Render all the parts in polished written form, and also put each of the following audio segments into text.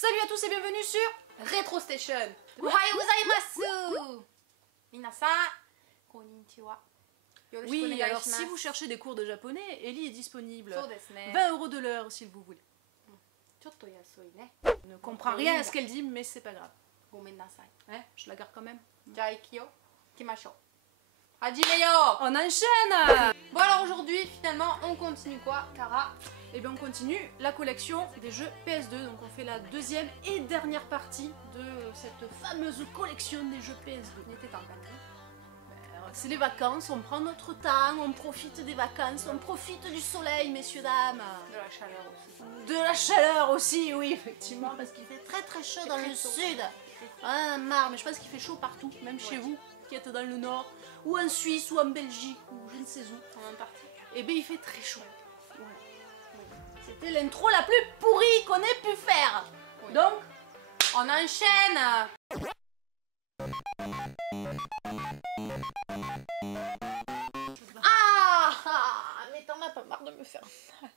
Salut à tous et bienvenue sur Retro Station. Ohayou gozaimasu. Minasan, konnichiwa. Oui, alors si vous cherchez des cours de japonais, Ellie est disponible. 20 20 € de l'heure si vous voulez. Je ne comprends rien à ce qu'elle dit, mais c'est pas grave. Hein, je la garde quand même. On enchaîne. Bon alors aujourd'hui finalement on continue quoi, Kara? Et bien on continue la collection des jeux PS2. Donc on fait la deuxième et dernière partie de cette fameuse collection des jeux PS2. On était en C'est les vacances, on prend notre temps, on profite des vacances, on profite du soleil, messieurs, dames. de la chaleur aussi. De la chaleur aussi, oui, effectivement, parce qu'il fait très très chaud dans le sud. Ah, marre, mais je pense qu'il fait chaud partout, même chez vous, qui êtes dans le nord, ou en Suisse, ou en Belgique, ou je ne sais où. On est parti. Et bien il fait très chaud. Voilà. C'était l'intro la plus pourrie qu'on ait pu faire. Oui. Donc, On enchaîne. mais t'en as pas marre de me faire mal.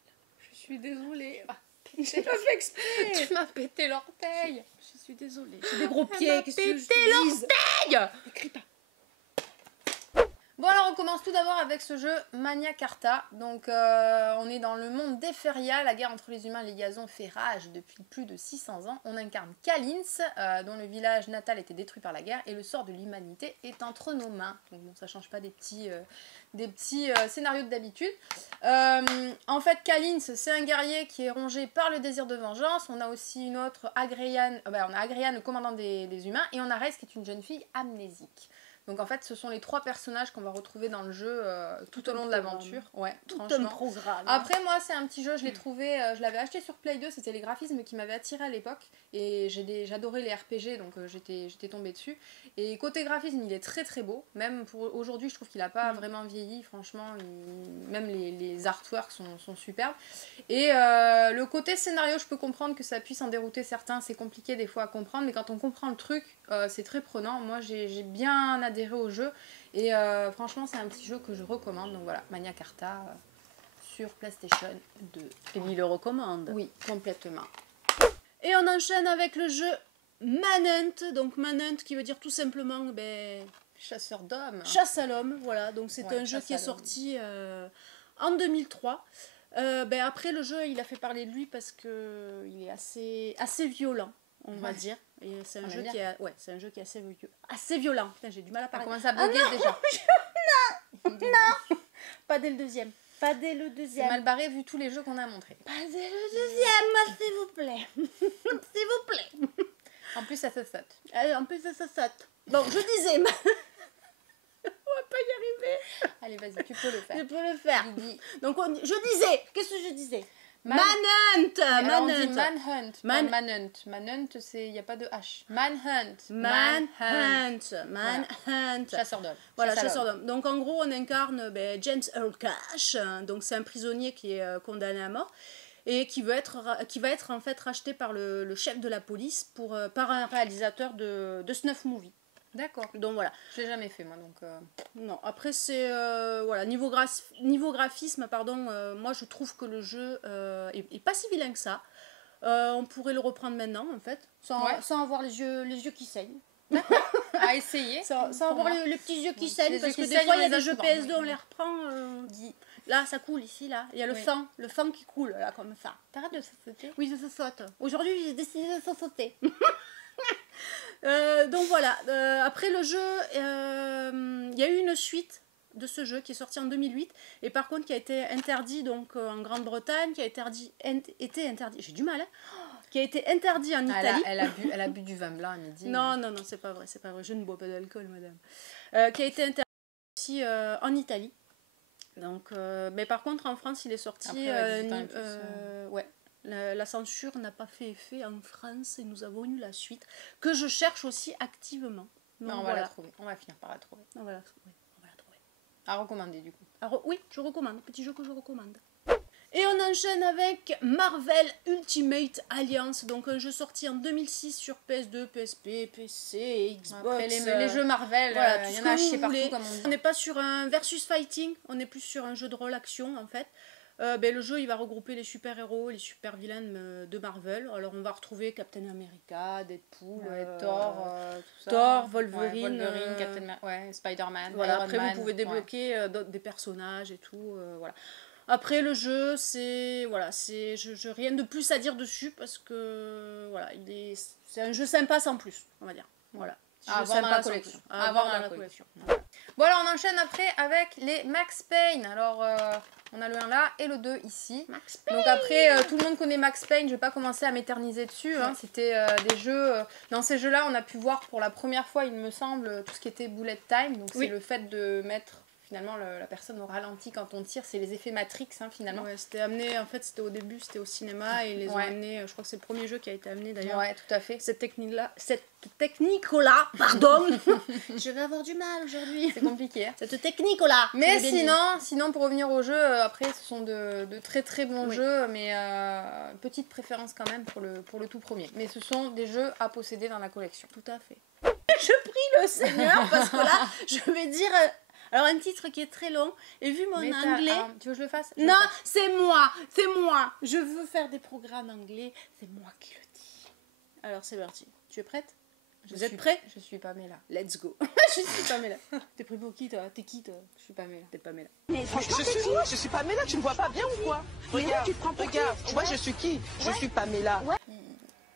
Je suis désolée. J'ai pas fait exprès. Tu m'as pété l'orteil. Je suis désolée. J'ai des gros pieds. Qu'est-ce que je pété te dise? Écris pas. Bon alors on commence tout d'abord avec ce jeu Magna Carta. Donc on est dans le monde des Feria, la guerre entre les humains et les gazons fait rage depuis plus de 600 ans. On incarne Kalins, dont le village natal était détruit par la guerre et le sort de l'humanité est entre nos mains. Donc bon, ça change pas des petits scénarios d'habitude. En fait Kalins c'est un guerrier qui est rongé par le désir de vengeance. On a aussi une autre Agrian, on a Agrian le commandant des humains et on a Rez qui est une jeune fille amnésique. Donc en fait ce sont les trois personnages qu'on va retrouver dans le jeu tout au long de l'aventure. Ouais, franchement. programme. Après moi c'est un petit jeu, je l'ai trouvé, je l'avais acheté sur Play 2, c'était les graphismes qui m'avaient attiré à l'époque et j'adorais les RPG donc j'étais tombée dessus. Et côté graphisme il est très très beau, même pour aujourd'hui je trouve qu'il a pas vraiment vieilli, franchement, même les artworks sont superbes. Et le côté scénario je peux comprendre que ça puisse en dérouter certains, c'est compliqué des fois à comprendre, mais quand on comprend le truc c'est très prenant. Moi j'ai bien adhéré au jeu et franchement c'est un petit jeu que je recommande. Donc voilà, Magna Carta sur PlayStation 2. Ellie le recommande. Oui, complètement. Et on enchaîne avec le jeu Manhunt. Donc Manhunt qui veut dire tout simplement Chasseur d'hommes. chasse à l'homme. Voilà, donc c'est Ouais, un jeu chasse qui à est l'homme. sorti en 2003. Après le jeu il a fait parler de lui parce que il est assez violent, on va dire. Et c'est un On jeu aime qui est, ouais, c'est un jeu qui est assez violent. Putain, j'ai du mal à Ça parler. commence à bugger déjà. Pas dès le deuxième. Pas dès le C'est deuxième. mal barré vu tous les jeux qu'on a montrés. Pas dès le deuxième, s'il vous plaît. S'il vous plaît. En plus ça se saute. En plus, ça saute. Bon, je disais. On va pas y arriver. Allez vas-y, tu peux le Je faire. peux le faire. Guigui. Donc, je disais. Qu'est-ce que je disais? Man- Manhunt. Alors on dit Manhunt. Manhunt, Man- pas Manhunt. Manhunt, il n'y a pas de H. Manhunt. Manhunt. Chasseur d'hommes. Voilà, Chasse à chasseur l'homme. d'hommes. Donc en gros, on incarne James Earl Cash. Donc c'est un prisonnier qui est condamné à mort et qui va être en fait racheté par le chef de la police par un réalisateur de snuff movie. D'accord. Donc voilà. Je l'ai jamais fait moi donc. Non, après c'est voilà, niveau graphisme, pardon, moi je trouve que le jeu est pas si vilain que ça. On pourrait le reprendre maintenant en fait, sans avoir les yeux qui saignent. À essayer. Sans avoir les petits yeux qui saignent, les parce yeux que qui des saignent, fois on il y a les des jeux apprend, PS2, on oui. les reprend. Là, ça coule ici, là. Il y a le Oui. sang qui coule, là, comme ça. T'arrêtes de sauter. Oui, ça saute. Aujourd'hui, j'ai décidé de sauter. Donc voilà. Après le jeu, il y a eu une suite de ce jeu qui est sorti en 2008 et par contre qui a été interdit donc en Grande-Bretagne, qui a été interdit. J'ai du mal, hein. Qui a été interdit en Italie. Elle a bu du vin blanc à midi. Non, c'est pas vrai, je ne bois pas d'alcool, madame. Qui a été interdit aussi en Italie. Donc, mais par contre, en France, il est sorti. Après, 18 ans et plus, ouais, la censure n'a pas fait effet en France et nous avons eu la suite que je cherche aussi activement. Donc, Non, on va la trouver. On va finir par la trouver. On va la trouver. À recommander du coup. Alors, oui, je recommande. Petit jeu que je recommande. Et on enchaîne avec Marvel Ultimate Alliance, donc un jeu sorti en 2006 sur PS2, PSP, PC, Xbox. Après les jeux Marvel, voilà, il y tout en ce a que chez vous partout voulez. comme on dit. On n'est pas sur un versus fighting, on est plus sur un jeu de rôle action en fait. Le jeu il va regrouper les super-héros, les super-vilains de Marvel. Alors on va retrouver Captain America, Deadpool, Thor, tout ça. Thor, Wolverine, Spider-Man, voilà. Iron Après Man, vous pouvez débloquer des personnages et tout. Voilà. Après le jeu, c'est rien de plus à dire dessus parce que voilà, c'est un jeu sympa sans plus, on va dire. Voilà. À avoir dans la collection. À avoir dans la collection. Bon alors on enchaîne après avec les Max Payne. Alors on a le 1 là et le 2 ici. Max Payne. Donc après tout le monde connaît Max Payne, je vais pas commencer à m'éterniser dessus. Hein. C'était des jeux, dans ces jeux là on a pu voir pour la première fois il me semble tout ce qui était bullet time. Donc c'est le fait de mettre finalement la personne au ralenti quand on tire, c'est les effets Matrix hein, finalement. Ouais, c'était amené, en fait c'était au début, c'était au cinéma et ils les ont amenés, je crois que c'est le premier jeu qui a été amené d'ailleurs. Ouais, tout à fait. Cette technique-là, pardon, je vais avoir du mal aujourd'hui. C'est compliqué. Hein. Cette technique-là. Mais sinon pour revenir au jeu, après ce sont de très très bons jeux, mais petite préférence quand même pour le tout premier. Mais ce sont des jeux à posséder dans la collection. Tout à fait. Je prie le Seigneur parce que là, je vais dire... Alors un titre qui est très long, et vu mon anglais... tu veux que je le fasse? Non, c'est moi. Je veux faire des programmes anglais, c'est moi qui le dis. Alors c'est parti. Tu es prête? Vous êtes prêts? Je suis Pamela. Let's go. Je suis Pamela. T'es pris pour qui toi? T'es qui toi? Je suis Pamela. T'es Pamela. Mais franchement, je suis Pamela, tu me vois pas bien ou quoi? Regarde, tu te prends pour regarde, tu vois je suis qui? Je suis Pamela.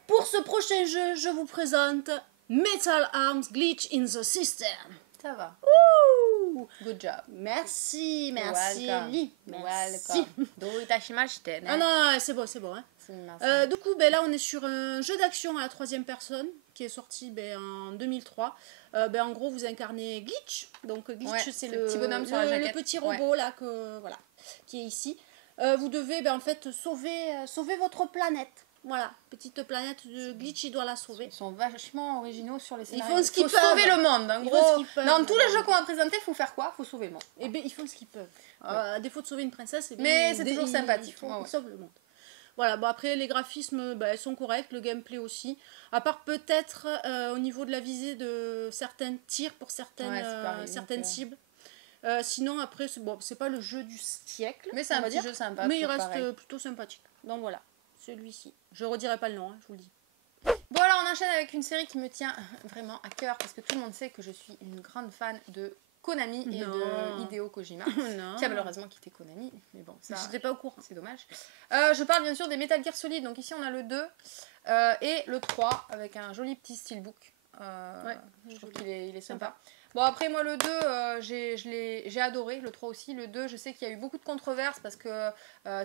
Pour ce prochain jeu, je vous présente Metal Arms Glitch in the System. Ça va. Ouh. Good job. Merci Welcome. Ellie. Merci. Do itashimashite. Ah non, c'est bon. Hein. Du coup, là, on est sur un jeu d'action à la 3e personne qui est sorti en 2003. En gros, vous incarnez Glitch. Donc, Glitch, c'est le petit bonhomme sur le petit robot là qui est ici. Vous devez en fait sauver votre planète. Voilà, petite planète de Glitch, il doit la sauver. Ils sont vachement originaux sur les scénarios. Ils font ce qu'ils peuvent. Sauver le monde, en gros. Dans tous les jeux qu'on va présenter, il faut faire quoi? Il faut sauver le monde. Et bien, ils font ce qu'ils peuvent. À défaut de sauver une princesse, mais c'est toujours sympathique. Ils sauvent le monde. Voilà, après les graphismes, elles sont corrects, le gameplay aussi. À part peut-être au niveau de la visée de certains tirs pour certaines cibles. Sinon, après, c'est pas le jeu du siècle. Mais c'est un petit jeu sympa. Mais il reste plutôt sympathique. Donc voilà, celui-ci. Je redirai pas le nom, je vous le dis. Bon alors on enchaîne avec une série qui me tient vraiment à cœur parce que tout le monde sait que je suis une grande fan de Konami et de Hideo Kojima qui a malheureusement quitté Konami, mais bon ça j'étais pas au courant, c'est dommage. Je parle bien sûr des Metal Gear Solid, donc ici on a le 2 et le 3 avec un joli petit steelbook. Je trouve qu'il est sympa. Bon après moi le 2 j'ai adoré, le 3 aussi. Le 2 je sais qu'il y a eu beaucoup de controverses parce que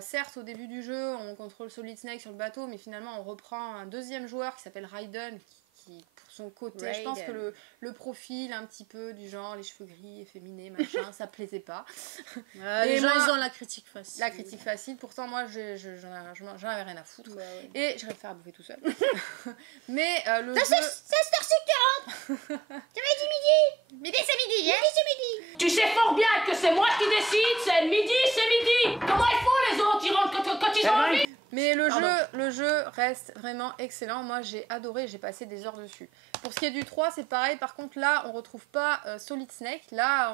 certes au début du jeu on contrôle Solid Snake sur le bateau, mais finalement on reprend un deuxième joueur qui s'appelle Raiden qui pour son côté, Raiden. Je pense que le profil un petit peu du genre les cheveux gris, efféminés, machin, ça plaisait pas. Les gens ils ont la critique facile. La critique facile, pourtant moi j'en avais rien à foutre. Et j'irais me faire à bouffer tout seul. Mais le jeu... C'est 16h40. J'avais dit midi. Midi c'est midi, hein? Midi c'est midi. Tu sais fort bien que c'est moi qui décide, c'est midi. Comment ils font les autres? Ils rentrent quand ils ont envie. Mais le jeu reste vraiment excellent. Moi j'ai adoré, j'ai passé des heures dessus. Pour ce qui est du 3, c'est pareil. Par contre là, on retrouve pas Solid Snake. Là,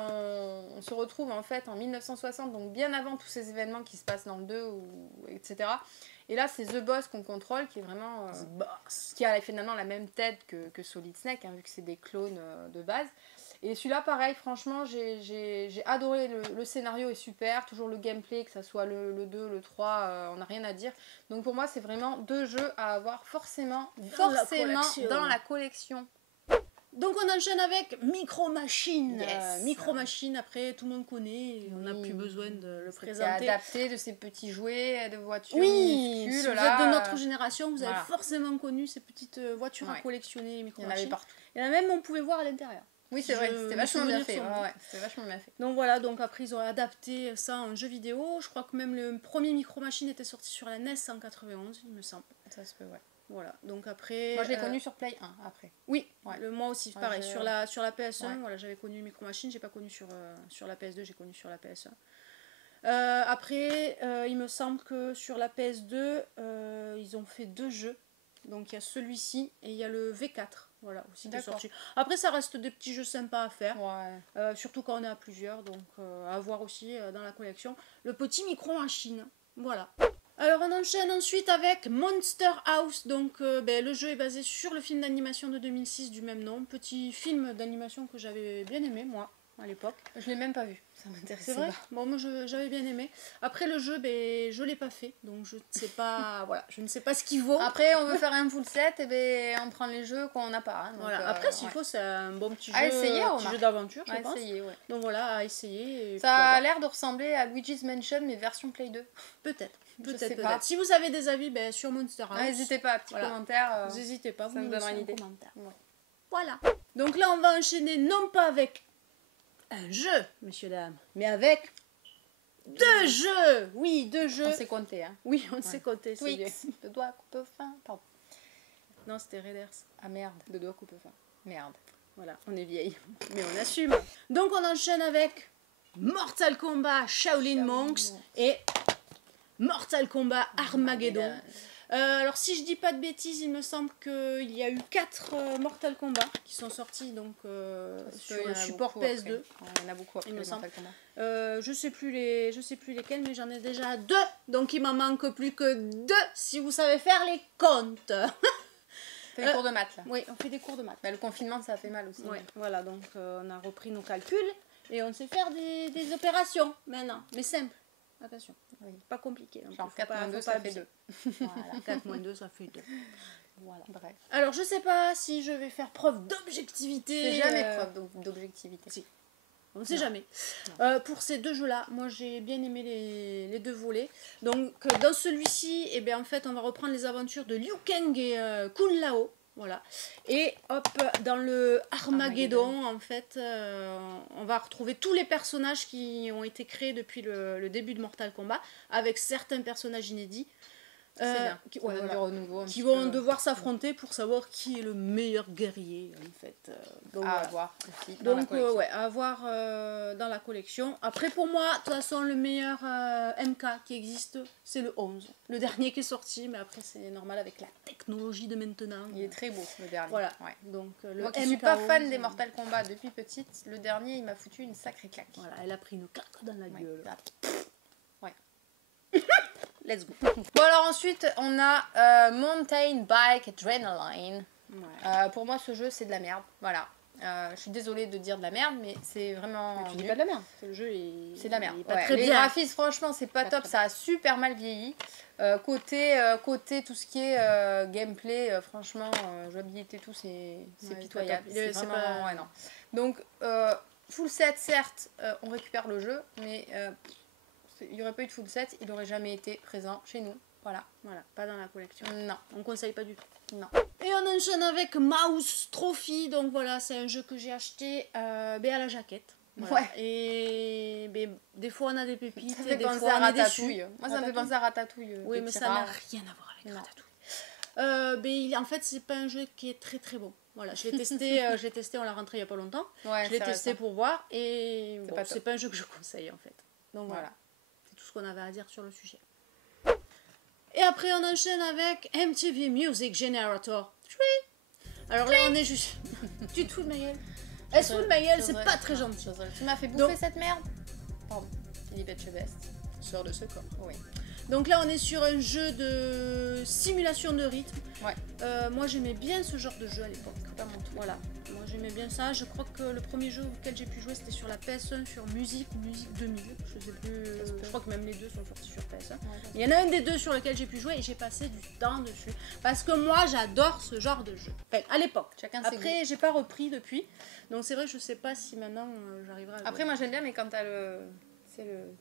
on se retrouve en fait en 1960, donc bien avant tous ces événements qui se passent dans le 2, etc. Et là, c'est The Boss qu'on contrôle, qui est vraiment... qui a finalement la même tête que Solid Snake, hein, vu que c'est des clones de base. Et celui-là, pareil, franchement, j'ai adoré. Le scénario est super, toujours le gameplay, que ça soit le 2, le 3, on n'a rien à dire. Donc pour moi, c'est vraiment deux jeux à avoir forcément dans la collection. Donc on enchaîne avec Micro Machine. Yes. Micro Machine, après tout le monde connaît, on n'a plus besoin de le présenter. Adapté de ces petits jouets de voitures minuscules. Si vous êtes de notre génération, vous avez voilà. forcément connu ces petites voitures à collectionner, Micro Machine. Il y en avait partout. Il y en a même, on pouvait voir à l'intérieur. Oui, c'est vrai, c'était vachement bien fait. C'était vachement bien fait. Donc voilà, donc après ils ont adapté ça en jeu vidéo. Je crois que même le premier Micro Machine était sorti sur la NES en 91, il me semble. Ça se peut, ouais. Voilà, donc après... Moi je l'ai connu sur Play 1 après. Oui, moi aussi, pareil. Sur la PS1, voilà, j'avais connu Micro Machine, j'ai pas connu sur la PS2, j'ai connu sur la PS1. Après, il me semble que sur la PS2, ils ont fait deux jeux. Donc il y a celui-ci et il y a le V4. Voilà, aussi qui est D'accord. sorti. Après, ça reste des petits jeux sympas à faire. Ouais. Surtout quand on est à plusieurs, donc à voir aussi dans la collection. Le petit micro-machine, voilà. Alors on enchaîne ensuite avec Monster House, donc le jeu est basé sur le film d'animation de 2006 du même nom. Petit film d'animation que j'avais bien aimé, moi, à l'époque. Je l'ai même pas vu, ça m'intéresse. C'est vrai. Bon, moi j'avais bien aimé. Après le jeu, je l'ai pas fait, donc je ne sais pas, voilà, je ne sais pas ce qu'il vaut. Après, on veut faire un full set, et ben on prend les jeux qu'on n'a pas. Hein, donc, Voilà. Après, s'il ouais. faut, c'est un bon petit À jeu, essayer, petit remarque. jeu d'aventure, je À pense. essayer, ouais. Donc voilà, à essayer. Et Ça puis, à a voir. l'air de ressembler à Luigi's Mansion, mais version Play 2. Peut-être, Je sais peut-être, pas. peut-être. Si vous avez des avis sur Monster House, N'hésitez pas, petit Voilà. commentaire. vous n'hésitez pas, vous ça nous nous donnera laissez une un idée. commentaire. Ouais. Voilà. Donc là, on va enchaîner non pas avec un jeu, messieurs dames, mais avec deux jeux. Oui, deux jeux. On sait compter, hein. Oui, on sait compter. c'est bien. Twix, de doigts coupe fin. Pardon. Non, c'était Raiders. Ah merde, de doigts coupe fin. Merde. Voilà, on est vieille, mais on assume. Donc on enchaîne avec Mortal Kombat Shaolin Monks et Mortal Kombat Armageddon. Alors si je dis pas de bêtises, il me semble qu'il y a eu 4 Mortal Kombat qui sont sortis donc sur le support PS2. Il y en a beaucoup après Il me les semble. Mortal Kombat. Je sais plus lesquels, mais j'en ai déjà 2. Donc il m'en manque plus que 2 si vous savez faire les comptes. Fais des cours de maths là. Oui, on fait des cours de maths. Bah, le confinement ça a fait mal aussi. Ouais, voilà, donc on a repris nos calculs et on sait faire des opérations maintenant, mais simples. Attention, Oui. pas compliqué. Donc Genre faut 4 pas- moins faut 2 pas ça fait abuser. 2. Voilà, 4 moins 2 ça fait 2. Voilà. Bref. Alors je sais pas si je vais faire preuve d'objectivité. C'est jamais preuve d'objectivité. Si. On ne sait Non. jamais. Pour ces deux jeux-là, moi j'ai bien aimé les deux volets. Donc dans celui-ci, eh bien, en fait, on va reprendre les aventures de Liu Kang et Kun Lao. Voilà. Et hop, dans le Armageddon, en fait, on va retrouver tous les personnages qui ont été créés depuis le début de Mortal Kombat, avec certains personnages inédits. C'est bien. Qui, Ça ouais, donne voilà. du renouveau un Qui petit vont peu. devoir s'affronter pour savoir qui est le meilleur guerrier, en fait. Donc, à voilà. voir aussi dans la Donc, collection. ouais, à voir dans la collection. Après, pour moi, de toute façon, le meilleur MK qui existe, c'est le 11. Le dernier qui est sorti, mais après, c'est normal avec la technologie de maintenant. Il est très beau le dernier. Voilà. Ouais. Donc, le Moi qui suis pas MK11, fan des Mortal Kombat depuis petite, le dernier il m'a foutu une sacrée claque. Voilà, elle a pris une claque dans la Ouais. gueule. Ouais. Let's go. Bon alors ensuite on a Mountain Bike Adrenaline. Ouais. Pour moi ce jeu c'est de la merde. Voilà. Je suis désolée de dire de la merde mais c'est vraiment. Tu dis nul. pas de la merde. Le jeu est. C'est de la merde. il est pas Ouais, très les bien. graphismes, franchement, c'est pas Pas top. très Ça a super mal vieilli. Côté tout ce qui est gameplay, franchement, jouabilité, tout, c'est Ouais, c'est pitoyable. pas top. C'est C'est vraiment. pas- Ouais, non. Donc, full set, certes, on récupère le jeu, mais il n'y aurait pas eu de full set, il n'aurait jamais été présent chez nous. Voilà. Voilà, pas dans la collection. Non. On conseille pas du tout. Non. Et on enchaîne avec Mouse Trophy. Donc voilà, c'est un jeu que j'ai acheté à la jaquette. Voilà. Ouais. Et des fois on a des pépites Ça et fait des penser fois à on est déçus. Ratatouille. Moi, ça me fait penser à Ratatouille. Oui, des mais petits ça n'a rats. rien à voir avec Non. Ratatouille. En fait, c'est pas un jeu qui est très très bon. Voilà, je l'ai testé, on l'a rentré il y a pas longtemps. Ouais, Je l'ai c'est testé récent. pour voir et C'est bon, pas top. c'est pas un jeu que je conseille en fait. Donc voilà, Voilà. c'est tout ce qu'on avait à dire sur le sujet. Et après, on enchaîne avec MTV Music Generator 3. Alors là, on est juste. Tu te fous de ma gueule? Elle se fout de ma gueule, c'est pas très gentil. Tu m'as fait bouffer Donc- cette merde. Pardon. Philippe Chevest. Sors de ce corps. Oui. Donc là, on est sur un jeu de simulation de rythme. Ouais. Moi, j'aimais bien ce genre de jeu à l'époque. Pas mon truc. Voilà, moi j'aimais bien ça. Je crois que le premier jeu auquel j'ai pu jouer c'était sur la PS1, sur Musique 2000. Je sais plus. Je crois que même les deux sont sortis sur PS1. Il y en a un des deux sur lequel j'ai pu jouer et j'ai passé du temps dessus. Parce que moi j'adore ce genre de jeu. Enfin, à l'époque. Chacun ses Après, j'ai pas repris depuis. Donc c'est vrai, je sais pas si maintenant j'arriverai à. Après, moi j'aime bien, mais quand t'as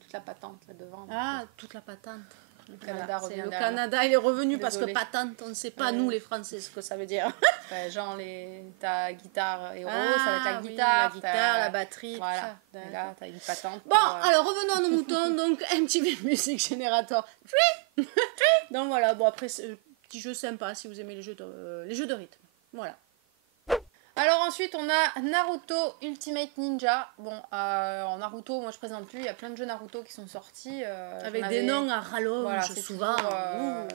toute la patente là devant. Ah, toute la patente. Le Canada Voilà, c'est revient le derrière. Canada, il est revenu parce que Désolée. patente, on ne sait pas, Ouais. nous les Français, ce que ça veut dire. Ouais, genre ta guitare héros, Ah, ça va être la oui, guitare. la guitare, t'as- la batterie, tout Voilà. ça. Et là, t'as une patente. Bon, alors revenons à nos moutons, donc MTV Music Generator 3. Donc voilà, bon après, c'est un petit jeu sympa si vous aimez les jeux de rythme. Voilà. Alors ensuite on a Naruto Ultimate Ninja. Bon, en Naruto, moi je présente plus, il y a plein de jeux Naruto qui sont sortis. Avec des noms à rallonge, voilà, c'est souvent.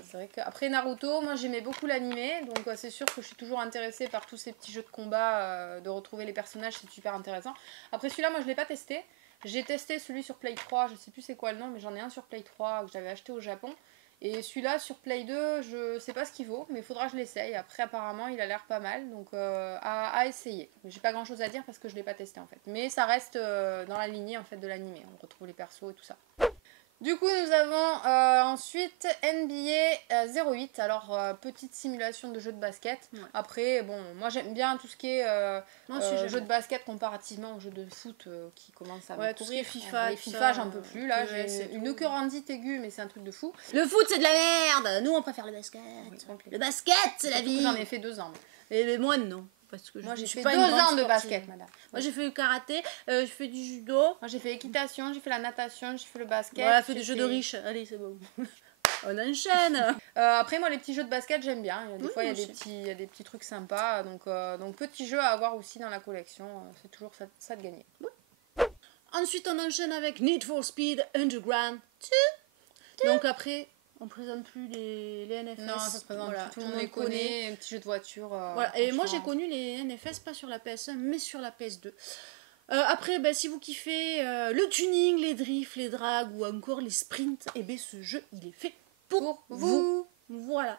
C'est vrai qu'après Naruto, moi j'aimais beaucoup l'animé, donc c'est sûr que je suis toujours intéressée par tous ces petits jeux de combat, de retrouver les personnages, c'est super intéressant. Après celui-là, moi je l'ai pas testé. J'ai testé celui sur Play 3, je sais plus c'est quoi le nom, mais j'en ai un sur Play 3 que j'avais acheté au Japon. Et celui-là sur Play 2, je sais pas ce qu'il vaut, mais il faudra que je l'essaye. Après, apparemment, il a l'air pas mal, donc à essayer. Mais j'ai pas grand chose à dire parce que je l'ai pas testé en fait. Mais ça reste dans la lignée en fait de l'animé. On retrouve les persos et tout ça. Du coup, nous avons ensuite NBA 08. Alors, petite simulation de jeu de basket. Ouais. Après, bon, moi j'aime bien tout ce qui est jeu de basket comparativement aux jeux de foot qui commencent à me courir. FIFA, les FIFA, j'en peux plus. Là, j'ai une queurandite aiguë, mais c'est un truc de fou. Le foot, c'est de la merde. Nous, on préfère le basket. Oui, le basket, c'est la vie. J'en ai fait 2 ans. Et moi, non. Parce que moi j'ai fait 2 ans de basket, madame. Moi j'ai fait du karaté, j'ai fait du judo. Moi j'ai fait équitation, j'ai fait la natation, j'ai fait le basket. Voilà, fait des jeux de riches. Allez, c'est bon. On enchaîne. Après moi les petits jeux de basket j'aime bien. Des fois il y a des petits trucs sympas. Donc petits jeux à avoir aussi dans la collection. C'est toujours ça de gagner. Oui. Ensuite on enchaîne avec Need for Speed Underground 2. Donc après... On présente plus les NFS. Non, ça se présente plus. Tout le monde les connaît. Un petit jeu de voiture. Voilà. Et moi, j'ai connu les NFS, pas sur la PS1, mais sur la PS2. Après, ben, si vous kiffez le tuning, les drifts, les drags ou encore les sprints, et ben, ce jeu, il est fait pour vous. Voilà.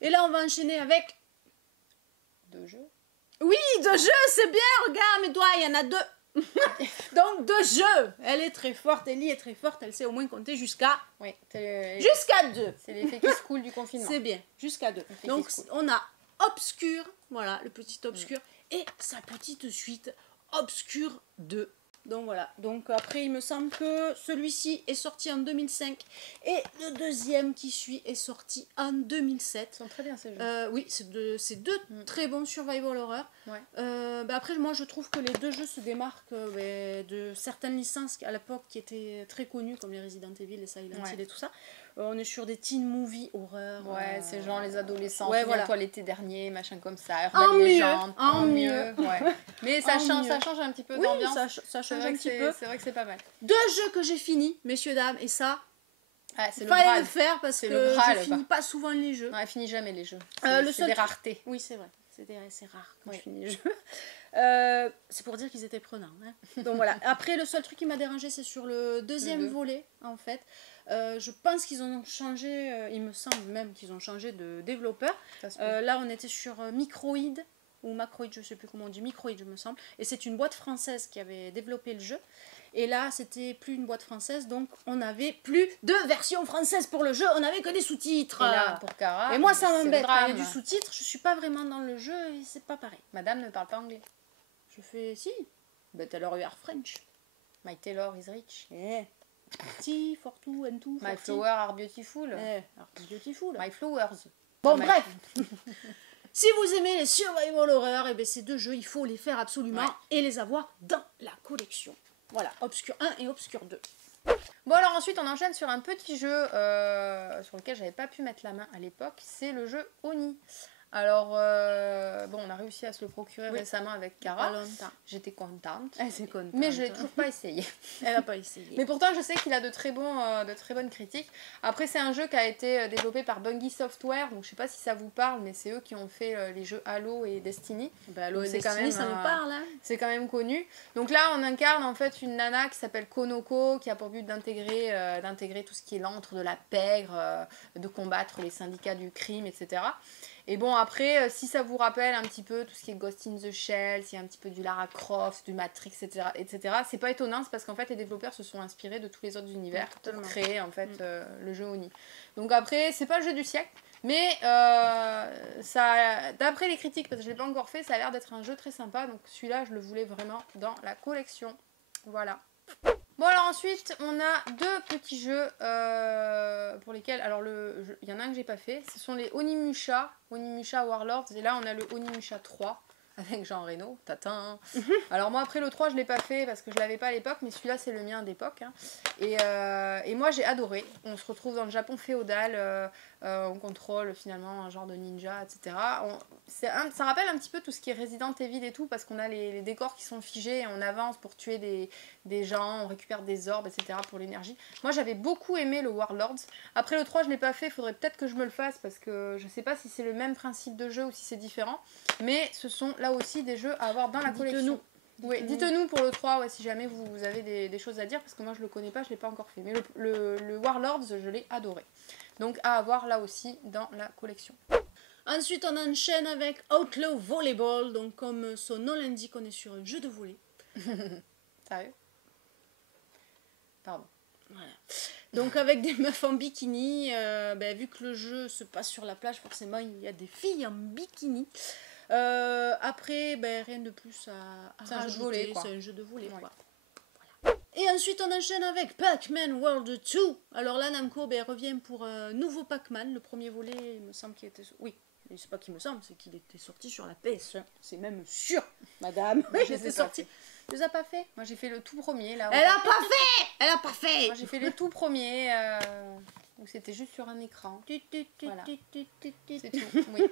Et là, on va enchaîner avec... 2 jeux. Oui, 2 jeux, c'est bien. Regarde, mais toi, il y en a 2. Donc 2 jeux. Elle est très forte, Ellie est très forte, elle sait au moins compter jusqu'à... Oui, jusqu'à 2. C'est l'effet qui se coule du confinement. C'est bien, jusqu'à 2. Donc on a Obscure, voilà, le petit Obscure, et sa petite suite, Obscure 2. Donc voilà, donc après il me semble que celui-ci est sorti en 2005 et le deuxième qui suit est sorti en 2007. Ils sont très bien ces jeux. Oui, c'est deux très bons survival horror. Ouais. Après moi je trouve que les 2 jeux se démarquent de certaines licences à l'époque qui étaient très connues comme les Resident Evil, les Silent Hill et tout ça. On est sur des teen movie horreur. Ouais, c'est genre les adolescents. Ouais, voilà. Toi l'été dernier, machin comme ça. En mieux. En mieux. Ouais. Mais ça change un petit peu d'ambiance. Ça change un petit peu. C'est vrai que c'est pas mal. 2 jeux que j'ai finis, messieurs dames, et ça, c'est fallait le faire parce que je finis pas souvent les jeux. Non, elle finit jamais les jeux. C'est des raretés. Oui, c'est vrai. C'est rare quand je finis les jeux. C'est pour dire qu'ils étaient prenants. Hein. Donc voilà. Après, le seul truc qui m'a dérangé, c'est sur le deuxième volet, en fait. Je pense qu'ils ont changé, il me semble même qu'ils ont changé de développeur. Là, on était sur Microïd, ou Macroïd, je sais plus comment on dit, Microïd, je me semble. Et c'est une boîte française qui avait développé le jeu. Et là, c'était plus une boîte française, donc on n'avait plus de version française pour le jeu, on n'avait que des sous-titres. Et là, pour Cara, et moi, ça m'embête. Quand il y a du sous-titre, je suis pas vraiment dans le jeu et c'est pas pareil. Madame ne parle pas anglais. Je fais si. But Taylor you are French. My Taylor is rich. T for two and two. My flowers are beautiful. Are beautiful. My flowers. Bon, bref. Si vous aimez les survival horror, et ben ces 2 jeux, il faut les faire absolument et les avoir dans la collection. Voilà, Obscure 1 et Obscure 2. Bon alors ensuite on enchaîne sur un petit jeu sur lequel j'avais pas pu mettre la main à l'époque, c'est le jeu Oni. Alors bon on a réussi à se le procurer récemment avec Cara. J'étais contente. Mais je l'ai toujours pas essayé. Elle a pas essayé. Mais pourtant je sais qu'il a de très bonnes critiques. Après c'est un jeu qui a été développé par Bungie Software, donc je sais pas si ça vous parle, mais c'est eux qui ont fait les jeux Halo et Destiny. Halo et Destiny, ça nous parle. Hein. C'est quand même connu. Donc là on incarne en fait une nana qui s'appelle Konoko, qui a pour but d'intégrer tout ce qui est l'antre de la pègre, de combattre les syndicats du crime, etc. Et bon après, si ça vous rappelle un petit peu tout ce qui est Ghost in the Shell, s'il y a un petit peu du Lara Croft, du Matrix, etc. C'est pas étonnant, c'est parce qu'en fait les développeurs se sont inspirés de tous les autres univers pour créer en fait le jeu Oni. Donc après, c'est pas le jeu du siècle, mais d'après les critiques, parce que je l'ai pas encore fait, ça a l'air d'être un jeu très sympa, donc celui-là je le voulais vraiment dans la collection. Voilà. Bon alors ensuite on a 2 petits jeux pour lesquels, alors il y en a un que j'ai pas fait, ce sont les Onimusha Warlords, et là on a le Onimusha 3 avec Jean Reno, tatin. Alors moi après le 3 je l'ai pas fait parce que je l'avais pas à l'époque, mais celui-là c'est le mien d'époque. Hein. Et moi j'ai adoré, on se retrouve dans le Japon féodal, on contrôle finalement un genre de ninja, etc. ça rappelle un petit peu tout ce qui est Resident Evil et tout, parce qu'on a les décors qui sont figés et on avance pour tuer des gens, on récupère des orbes, etc. pour l'énergie. Moi j'avais beaucoup aimé le Warlords. Après le 3 je l'ai pas fait, il faudrait peut-être que je me le fasse parce que je sais pas si c'est le même principe de jeu ou si c'est différent. Mais ce sont là aussi des jeux à avoir dans la collection. Oui, dites-nous pour le 3 si jamais vous avez des choses à dire, parce que moi je le connais pas, je l'ai pas encore fait. Mais le Warlords, je l'ai adoré. Donc à avoir là aussi dans la collection. Ensuite, on enchaîne avec Outlaw Volleyball. Donc, comme son nom l'indique, on est sur un jeu de volley. Sérieux? Pardon. Voilà. Donc, avec des meufs en bikini, vu que le jeu se passe sur la plage, forcément, il y a des filles en bikini. Après, rien de plus à c'est rajouter. Un jeu de volley, quoi. C'est un jeu de volley, Ouais. quoi. Voilà. Et ensuite, on enchaîne avec Pac-Man World 2. Alors là, Namco revient pour un nouveau Pac-Man. Le premier volet, il me semble qu'il était... Oui. Et c'est pas qu'il me semble, c'est qu'il était sorti sur la PS1. C'est même sûr, madame. Moi, je était sorti. Tu les as pas fait? Moi j'ai fait le tout premier là. Elle a pas fait. Elle a pas fait. Moi j'ai fait le tout premier où c'était juste sur un écran. Voilà. C'est tout. Oui.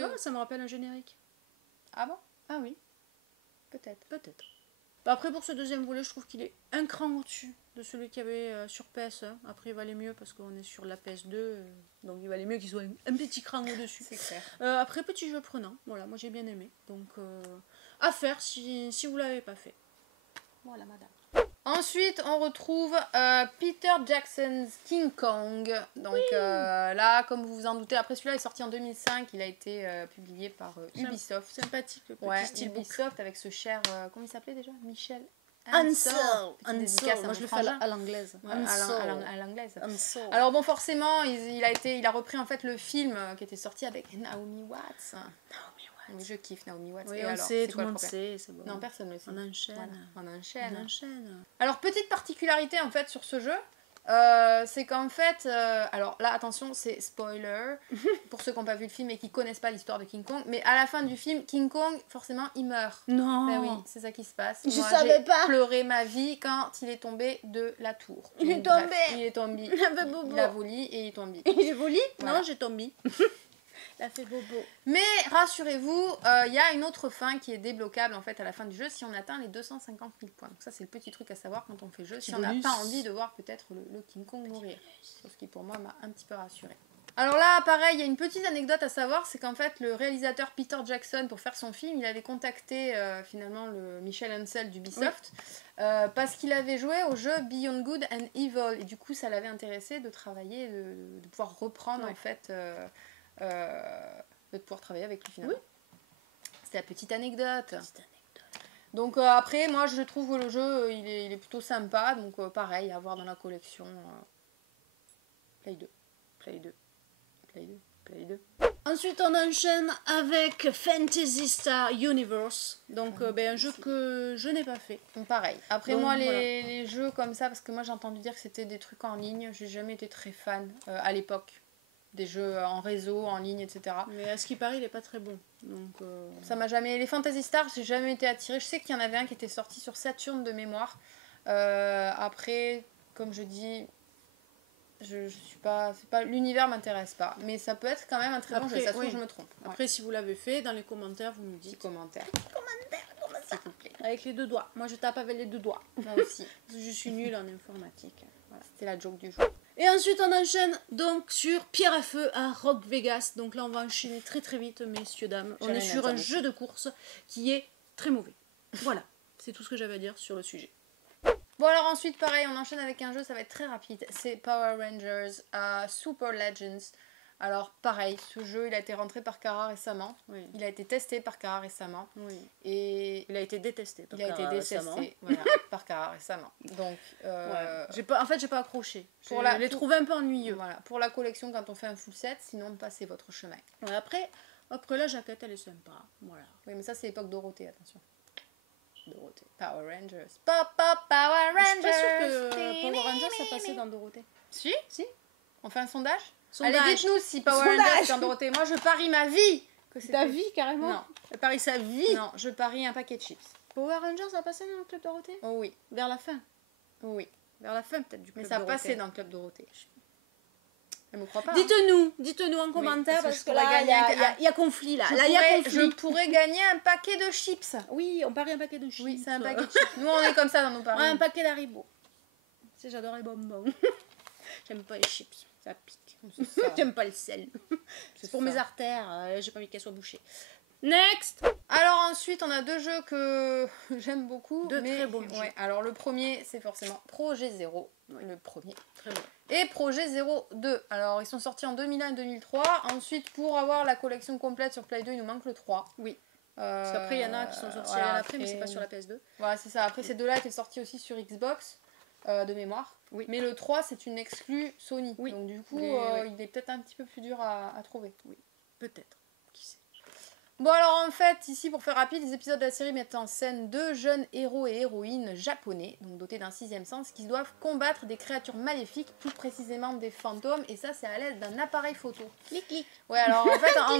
Oh, ça me rappelle un générique. Ah bon? Ah oui, Peut-être. peut-être. Après, pour ce deuxième volet, je trouve qu'il est un cran au-dessus de celui qu'il y avait sur PS1. Après, il valait mieux parce qu'on est sur la PS2. Donc, il valait mieux qu'il soit un petit cran au-dessus. C'est clair. Après, petit jeu prenant. Voilà, moi j'ai bien aimé. Donc, à faire si vous l'avez pas fait. Voilà, madame. Ensuite, on retrouve Peter Jackson's King Kong. Donc là, comme vous vous en doutez, après celui-là est sorti en 2005. Il a été publié par Ubisoft. Sympathique, le petit Ouais, steelbook. Ubisoft avec ce cher... comment il s'appelait déjà? Michel Ansel. Dédicace à Moi, je mon le fais frangin. à l'anglaise. Ouais, à l'anglaise. Ansel. Alors bon, forcément, il a repris en fait le film qui était sorti avec Naomi Watts. Oui, je kiffe Naomi Watts. Oui, Et on alors, sait, c'est tout quoi le le monde problème? sait, c'est bon. Non, personne ne le sait. On enchaîne. Voilà, on enchaîne. On enchaîne. Alors, petite particularité en fait sur ce jeu, c'est qu'en fait, alors là attention, c'est spoiler pour ceux qui n'ont pas vu le film et qui connaissent pas l'histoire de King Kong, mais à la fin du film, King Kong, forcément, il meurt. Non. Ben oui, c'est ça qui se passe. Je Moi, savais j'ai pas. pleuré ma vie quand il est tombé de la tour. Il est Donc, bref, tombé. il est tombé. Il a fait bobo. Il a voulu et il est tombé. J'ai voulu? Voilà. Non, j'ai tombé. Il a fait bobo. Mais rassurez-vous, il y a une autre fin qui est débloquable en fait à la fin du jeu si on atteint les 250 000 points. Donc ça c'est le petit truc à savoir quand on fait le jeu, si on n'a bonus. pas envie de voir peut-être le King Kong mourir. Ce qui pour moi m'a un petit peu rassurée. Alors là, pareil, il y a une petite anecdote à savoir, c'est qu'en fait le réalisateur Peter Jackson, pour faire son film, il avait contacté finalement le Michel Ansel d'Ubisoft parce qu'il avait joué au jeu Beyond Good and Evil et du coup ça l'avait intéressé de travailler, de pouvoir reprendre en fait... de pouvoir travailler avec lui finalement. Oui. C'était la petite anecdote. Donc après, moi je trouve que le jeu il est plutôt sympa, donc pareil, à avoir dans la collection. Play 2. Play 2. Play 2. Play 2. Ensuite, on enchaîne avec Fantasy Star Universe. Donc, un jeu que je n'ai pas fait. Donc, pareil. Après, Donc, moi, voilà. les jeux comme ça, parce que moi j'ai entendu dire que c'était des trucs en ligne, j'ai jamais été très fan à l'époque. Des jeux en réseau, en ligne, etc. Mais à ce qui paraît, il est pas très bon. Donc, ça m'a jamais... Les Fantasy Stars, j'ai jamais été attirée. Je sais qu'il y en avait un qui était sorti sur Saturn de mémoire. Après, comme je dis, je suis pas... L'univers m'intéresse pas. Mais ça peut être quand même un très bon jeu. Ça se trouve, je me trompe. Après, si vous l'avez fait, dans les commentaires, vous nous Petit dites. commentaire. S'il vous plaît. Avec les deux doigts. Moi, je tape avec les deux doigts. Moi aussi. Je suis nulle en informatique. Voilà, c'était la joke du jour. Et ensuite, on enchaîne donc sur Pierre à Feu à Rock Vegas. Donc là, on va enchaîner très très vite, messieurs, dames. On est sur un jeu de course qui est très mauvais. Voilà, c'est tout ce que j'avais à dire sur le sujet. Bon, alors ensuite, pareil, on enchaîne avec un jeu, ça va être très rapide. C'est Power Rangers Super Legends. Alors, pareil, ce jeu, il a été rentré par Kara récemment. Oui. Il a été testé par Kara récemment. Oui. Et Il a été détesté. il a été détesté voilà, par Kara récemment. Donc, en fait, j'ai pas accroché. Je Pour la- l'ai pour- trouvé un peu ennuyeux. voilà, pour la collection, quand on fait un full set, sinon, passez votre chemin. Ouais, après, la jaquette, elle est sympa. Voilà. Oui, mais ça, c'est l'époque Dorothée, attention. Dorothée. Power Rangers. Power Je suis Rangers. pas sûre que Power Rangers, ça passait dans Dorothée. Si, Si. On fait un sondage. Sondage. Allez, dites-nous si Power Sondage. Rangers c'est en Dorothée. Moi, je parie ma vie que c'est Ta vie, carrément. Non. Elle parie sa vie. Non, je parie un paquet de chips. Power Rangers a passé dans le club Dorothée. Oh oui, Vers la fin. oh oui. Vers la fin, peut-être, du club Mais ça Dorothée. passait dans le club Dorothée. Mais me crois pas. Dites-nous en commentaire parce que parce que je pourrais là, gagner il y a conflit là. Je pourrais gagner un paquet de chips. Oui, on parie un paquet de chips. Oui, c'est un paquet de chips. Nous, on est comme ça dans nos paris. Ouais, un paquet d'Haribo. Tu sais, j'adore les bonbons. J'aime pas les chips, ça pique. J'aime pas le sel. C'est pour mes artères, j'ai pas envie qu'elles soient bouchées. Next. Alors ensuite, on a 2 jeux que j'aime beaucoup. Très bons jeux. Ouais, alors le premier, c'est forcément Projet Zero. Le premier. Très bon. Et Projet Zero 2. Alors, ils sont sortis en 2001 et 2003. Ensuite, pour avoir la collection complète sur Play 2, il nous manque le 3. Oui. Parce qu'après, il y en a qui sont sortis après, mais c'est pas sur la PS2. Voilà, c'est ça. Après, ces deux-là étaient sortis aussi sur Xbox, de mémoire. Oui. Mais le 3, c'est une exclue Sony. Oui. Donc, du coup, oui. il est peut-être un petit peu plus dur à trouver. Oui, peut-être. Qui sait. Bon, alors en fait, ici, pour faire rapide, les épisodes de la série mettent en scène 2 jeunes héros et héroïnes japonais, donc dotés d'un 6e sens, qui doivent combattre des créatures maléfiques, plus précisément des fantômes, et ça, c'est à l'aide d'un appareil photo. Clic, clic. Ouais, alors en fait, en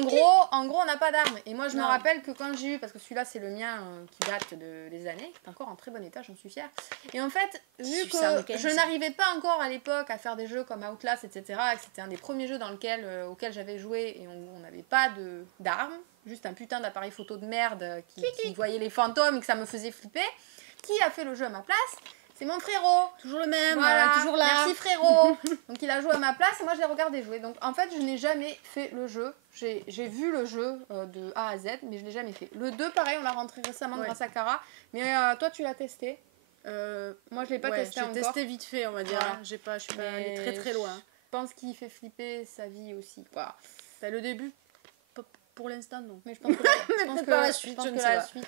gros, on n'a pas d'armes. Et moi, je me rappelle que quand j'ai eu, parce que celui-là, c'est le mien qui date des années, qui est encore en très bon état, j'en suis fière. Et en fait, vu que je n'arrivais pas encore à l'époque à faire des jeux comme Outlast, etc., et que c'était un des premiers jeux auxquels j'avais joué, et on n'avait pas d'armes, juste un putain d'appareil photo de merde qui voyait les fantômes et que ça me faisait flipper. Qui a fait le jeu à ma place? C'est mon frérot. Toujours le même, voilà, toujours là. Merci frérot. Donc il a joué à ma place et moi je l'ai regardé jouer. Donc en fait je n'ai jamais fait le jeu. J'ai vu le jeu de A à Z, mais je l'ai jamais fait. Le 2 pareil, on l'a rentré récemment grâce à Cara. Mais toi tu l'as testé? Moi je l'ai pas testé encore. J'ai testé vite fait, on va dire. Voilà. Je suis pas allée très très loin. Je pense qu'il fait flipper sa vie aussi. Voilà. Le début, pour l'instant, non. Mais je pense que, la suite,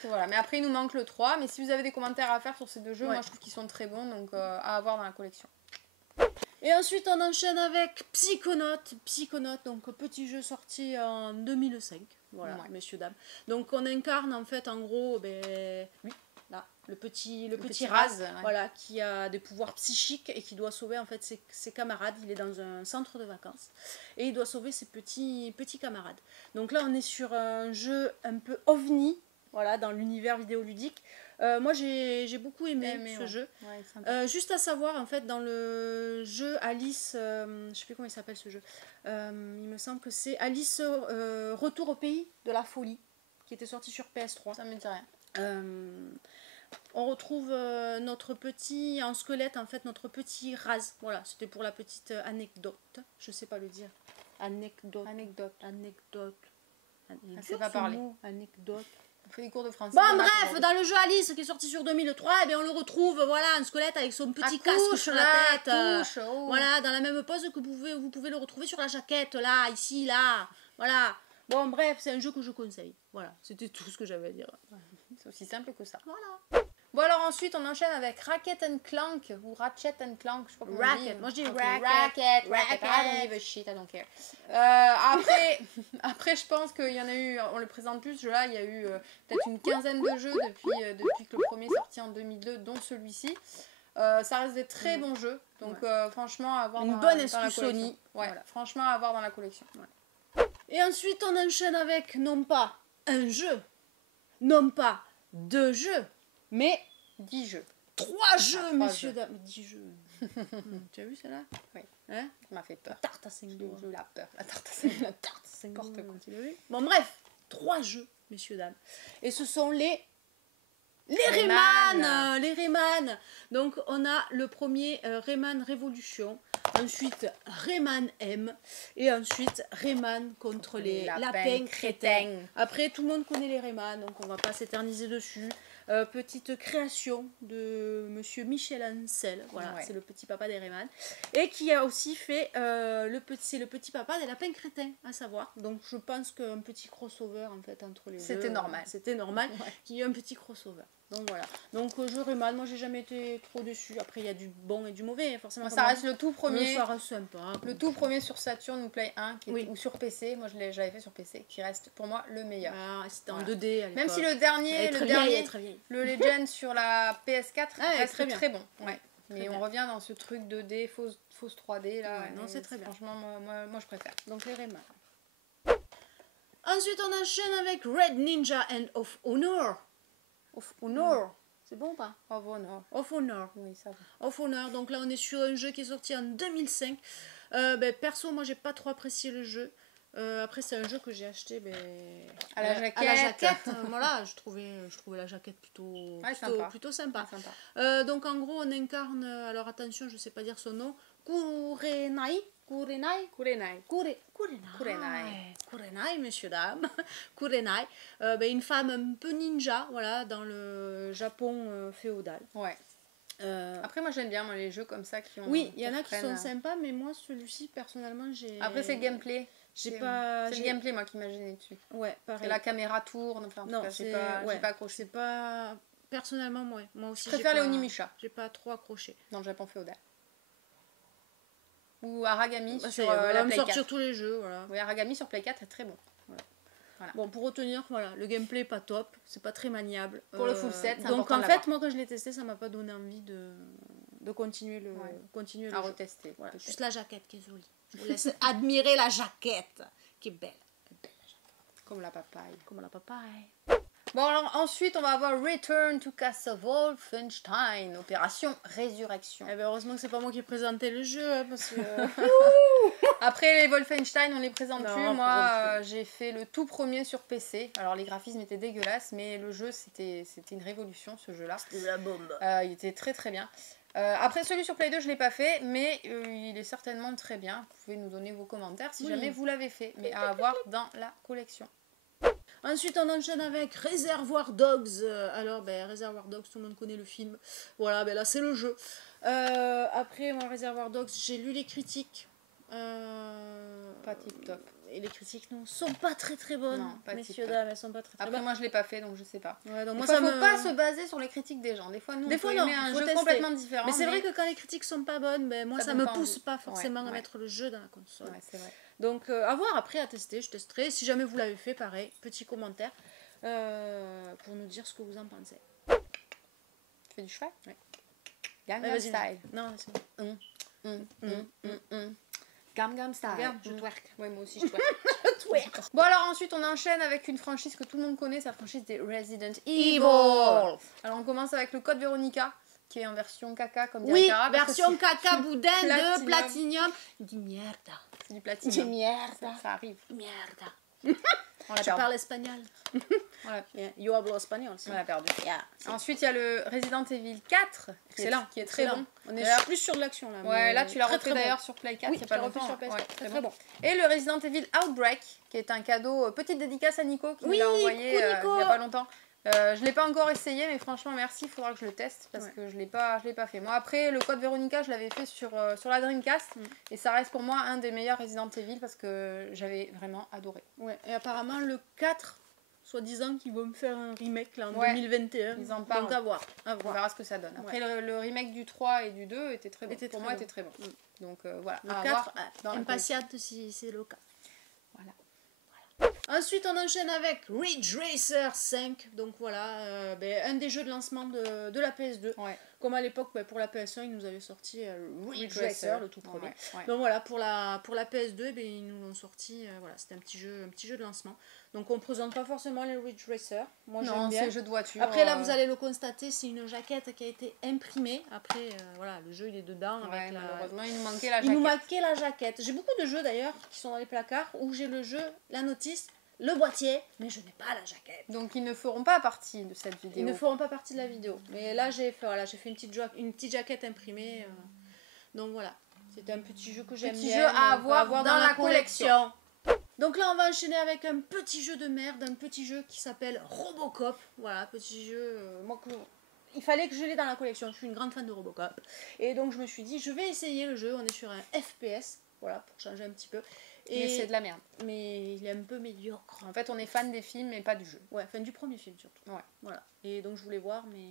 voilà. Mais après, il nous manque le 3. Mais si vous avez des commentaires à faire sur ces deux jeux, moi je trouve qu'ils sont très bons, donc à avoir dans la collection. Et ensuite, on enchaîne avec Psychonaut. Psychonaut, donc petit jeu sorti en 2005. Voilà, messieurs, dames. Donc on incarne en fait, en gros, lui, là, le petit Raz, voilà, qui a des pouvoirs psychiques et qui doit sauver en fait ses camarades. Il est dans un centre de vacances et il doit sauver ses petits camarades. Donc là, on est sur un jeu un peu ovni, voilà, dans l'univers vidéoludique. Moi, j'ai beaucoup aimé ce jeu. Ouais, juste à savoir, en fait, dans le jeu Alice, je sais plus comment il s'appelle ce jeu. Il me semble que c'est Alice Retour au pays de la folie, qui était sorti sur PS3. Ça me dit rien. On retrouve notre petit, en squelette, en fait, notre petit Raz. Voilà, c'était pour la petite anecdote. Je sais pas le dire. Anecdote. C'est pas parler. Anecdote. On fait des cours de français. Bon, bref, dans le jeu Alice qui est sorti sur 2003, eh bien, on le retrouve, voilà, un squelette avec son petit casque sur la tête. Voilà, dans la même pose que vous pouvez le retrouver sur la jaquette, là, ici, là. Voilà. Bon, bref, c'est un jeu que je conseille. Voilà, c'était tout ce que j'avais à dire. C'est aussi simple que ça. Voilà. Bon, alors ensuite, on enchaîne avec Ratchet & Clank, ou Ratchet & Clank, je sais pas comment on dit. Moi je dis Racket. I don't give a shit, I don't care. Après, je pense qu'il y en a eu, on le présente plus, ce jeu-là, il y a eu peut-être une quinzaine de jeux depuis que le premier est sorti en 2002, dont celui-ci. Ça reste des très bons jeux, donc franchement, à avoir une dans bonne la collection. Sony. Ouais, voilà. Franchement, à avoir dans la collection. Ouais. Et ensuite, on enchaîne avec non pas un jeu, non pas 2 jeux, mais 10 jeux. 3 jeux, messieurs, dames. 10 jeux. Tu as vu celle-là? Oui. Hein? Ça m'a fait peur. Tarte à 5 doigts. J'ai eu la peur. La tarte à 5 doigts. N'importe quoi. Tu l'as vu? Bon, bref, 3 jeux, messieurs, dames. Et ce sont les Rayman. Les Rayman. Donc, on a le premier Rayman Révolution. Ensuite, Rayman M. Et ensuite, Rayman contre les lapins crétins. Après, tout le monde connaît les Rayman, donc on va pas s'éterniser dessus. Petite création de monsieur Michel Ancel, voilà, c'est le petit papa des Rayman, et qui a aussi fait le petit papa des lapins crétins, à savoir. Donc je pense qu'un petit crossover en fait entre les deux, c'était normal qu'il y ait un petit crossover. Donc voilà, donc jeu Rayman, moi j'ai jamais été trop déçu. Après il y a du bon et du mauvais, forcément. Ça reste le tout premier, ça reste sympa. Le tout premier sur Saturn ou Play 1 ou sur PC, moi j'avais fait sur PC, qui reste pour moi le meilleur. C'était en 2D à l'époque. Même si le dernier, le Legend sur la PS4 reste très bon. Ouais. Mais on revient dans ce truc 2D, fausse 3D là. Ouais, non, c'est très bien. Franchement, moi je préfère. Donc les Rayman. Ensuite, on enchaîne avec Red Ninja and Of Honor. Of Honor. C'est bon ou pas? Of Honor. Of Honor. Oui, ça va. Of Honor. Donc là, on est sur un jeu qui est sorti en 2005. Perso, moi j'ai pas trop apprécié le jeu. Après, c'est un jeu que j'ai acheté à la jaquette. À la jaquette. Voilà, je trouvais la jaquette plutôt sympa. Donc en gros, on incarne, alors attention, je sais pas dire son nom, Kurenai, messieurs, dames. Kurenai, une femme un peu ninja, voilà, dans le Japon féodal. Ouais. Après, moi j'aime bien les jeux comme ça qui ont. Oui, il y en a qui sont sympas, mais moi celui-ci, personnellement, j'ai. Après, c'est le gameplay. C'est le gameplay, moi, qui m'a gêné dessus. Ouais, pareil. Et la caméra tourne, enfin, en tout cas, j'ai pas accroché. C'est pas. Personnellement, moi aussi. Je préfère les Onimusha. J'ai pas trop accroché. Dans le Japon féodal. Ou Aragami sur la Play 4. sortir tous les jeux, voilà. Oui, Aragami sur Play 4 est très bon. Voilà. Bon, pour retenir, voilà, le gameplay pas top, c'est pas très maniable. Pour le full set, c'est donc en fait, moi quand je l'ai testé, ça m'a pas donné envie de continuer le jeu. Retester. Voilà. Juste la jaquette qui est jolie. Je vous laisse admirer la jaquette qui est belle. Comme la papaye. Bon, alors ensuite, on va avoir Return to Castle Wolfenstein, Opération Résurrection. Heureusement que c'est pas moi qui ai présenté le jeu, hein, parce que... Après, les Wolfenstein, on les présente plus. Moi, j'ai fait le tout premier sur PC. Alors, les graphismes étaient dégueulasses, mais le jeu, c'était une révolution, ce jeu-là. C'était la bombe. Il était très très bien. Après, celui sur Play 2, je ne l'ai pas fait, mais il est certainement très bien. Vous pouvez nous donner vos commentaires si jamais vous l'avez fait, mais à avoir dans la collection. Ensuite, on enchaîne avec Reservoir Dogs. Alors, Reservoir Dogs, tout le monde connaît le film. Voilà, là, c'est le jeu. Après, moi, Reservoir Dogs, j'ai lu les critiques. Pas tip top. Et les critiques ne sont pas très très bonnes. Non, pas messieurs, dames, elles sont pas très bonnes. bonnes. Après, moi, je l'ai pas fait, donc je sais pas. Ouais, donc il faut pas se baser sur les critiques des gens. Des fois, nous, on peut aimer un jeu complètement différent. Mais c'est vrai que quand les critiques sont pas bonnes, moi, ça me pousse pas forcément à mettre le jeu dans la console. Ouais, c'est vrai. Donc, à voir après, à tester, je testerai. Si jamais vous l'avez fait, pareil, petit commentaire pour nous dire ce que vous en pensez. Tu fais du cheval? Ouais. Gangnam Style. Non, c'est bon. Gangnam Style. Regarde, je twerk. Ouais, moi aussi je twerk. Bon, alors ensuite on enchaîne avec une franchise que tout le monde connaît, c'est la franchise des Resident Evil. Alors on commence avec le Code Veronica, qui est en version caca comme dirait Cara. Oui, version caca boudin de Platinum. Di mierda. C'est du Platinum. Di mierda. Ça arrive. Mierda. Je parle espagnol. Yo hablo espagnol. On l'a perdu. Yeah. Ensuite, il y a le Resident Evil 4, qui est très bon. On est plus sur de l'action là. Ouais, là tu l'as refait d'ailleurs sur Play 4, oui, il n'y a pas longtemps. Sur PS4. Très bon. Et le Resident Evil Outbreak, qui est un cadeau, petite dédicace à Nico, qui me l'a envoyé il n'y a pas longtemps. Je ne l'ai pas encore essayé, mais franchement merci, il faudra que je le teste parce que je l'ai pas fait. Moi après le Code Veronica, je l'avais fait sur la Dreamcast et ça reste pour moi un des meilleurs Resident Evil parce que j'avais vraiment adoré. Ouais, et apparemment le 4, soi-disant qu'ils vont me faire un remake là en 2021. Ils en parlent. Donc à voir. On verra ce que ça donne. Après le remake du 3 et du 2 était très bon. Pour moi était très bon. Donc voilà. Le 4, impatiente si c'est le cas. Voilà. Ensuite, on enchaîne avec Ridge Racer 5. Donc voilà, un des jeux de lancement de la PS2. Ouais. Comme à l'époque, pour la PS1, ils nous avaient sorti Ridge Racer, le tout premier. Ouais. Donc voilà, pour la PS2, ils nous l'ont sorti. Voilà, c'était un petit jeu de lancement. Donc on ne présente pas forcément les Ridge Racer. Moi, j'aime bien. C'est jeu de voiture. Après, là, vous allez le constater, c'est une jaquette qui a été imprimée. Après, voilà, le jeu, il est dedans. Avec malheureusement, il nous manquait la jaquette. Il nous manquait la jaquette. J'ai beaucoup de jeux, d'ailleurs, qui sont dans les placards, où j'ai le jeu, la notice, le boîtier, mais je n'ai pas la jaquette. Donc ils ne feront pas partie de cette vidéo. Ils ne feront pas partie de la vidéo. Mais là j'ai fait une petite jaquette imprimée. Donc voilà, c'est un petit jeu que j'aime bien. Petit jeu à avoir dans la collection. Donc là on va enchaîner avec un petit jeu de merde, un petit jeu qui s'appelle Robocop. Voilà, petit jeu. Il fallait que je l'ai dans la collection. Je suis une grande fan de Robocop. Et donc je me suis dit, je vais essayer le jeu. On est sur un FPS. Voilà, pour changer un petit peu. Mais c'est de la merde. Mais il est un peu médiocre. En fait, on est fan des films mais pas du jeu. Ouais, fan du premier film surtout. Ouais. Voilà. Et donc je voulais voir, mais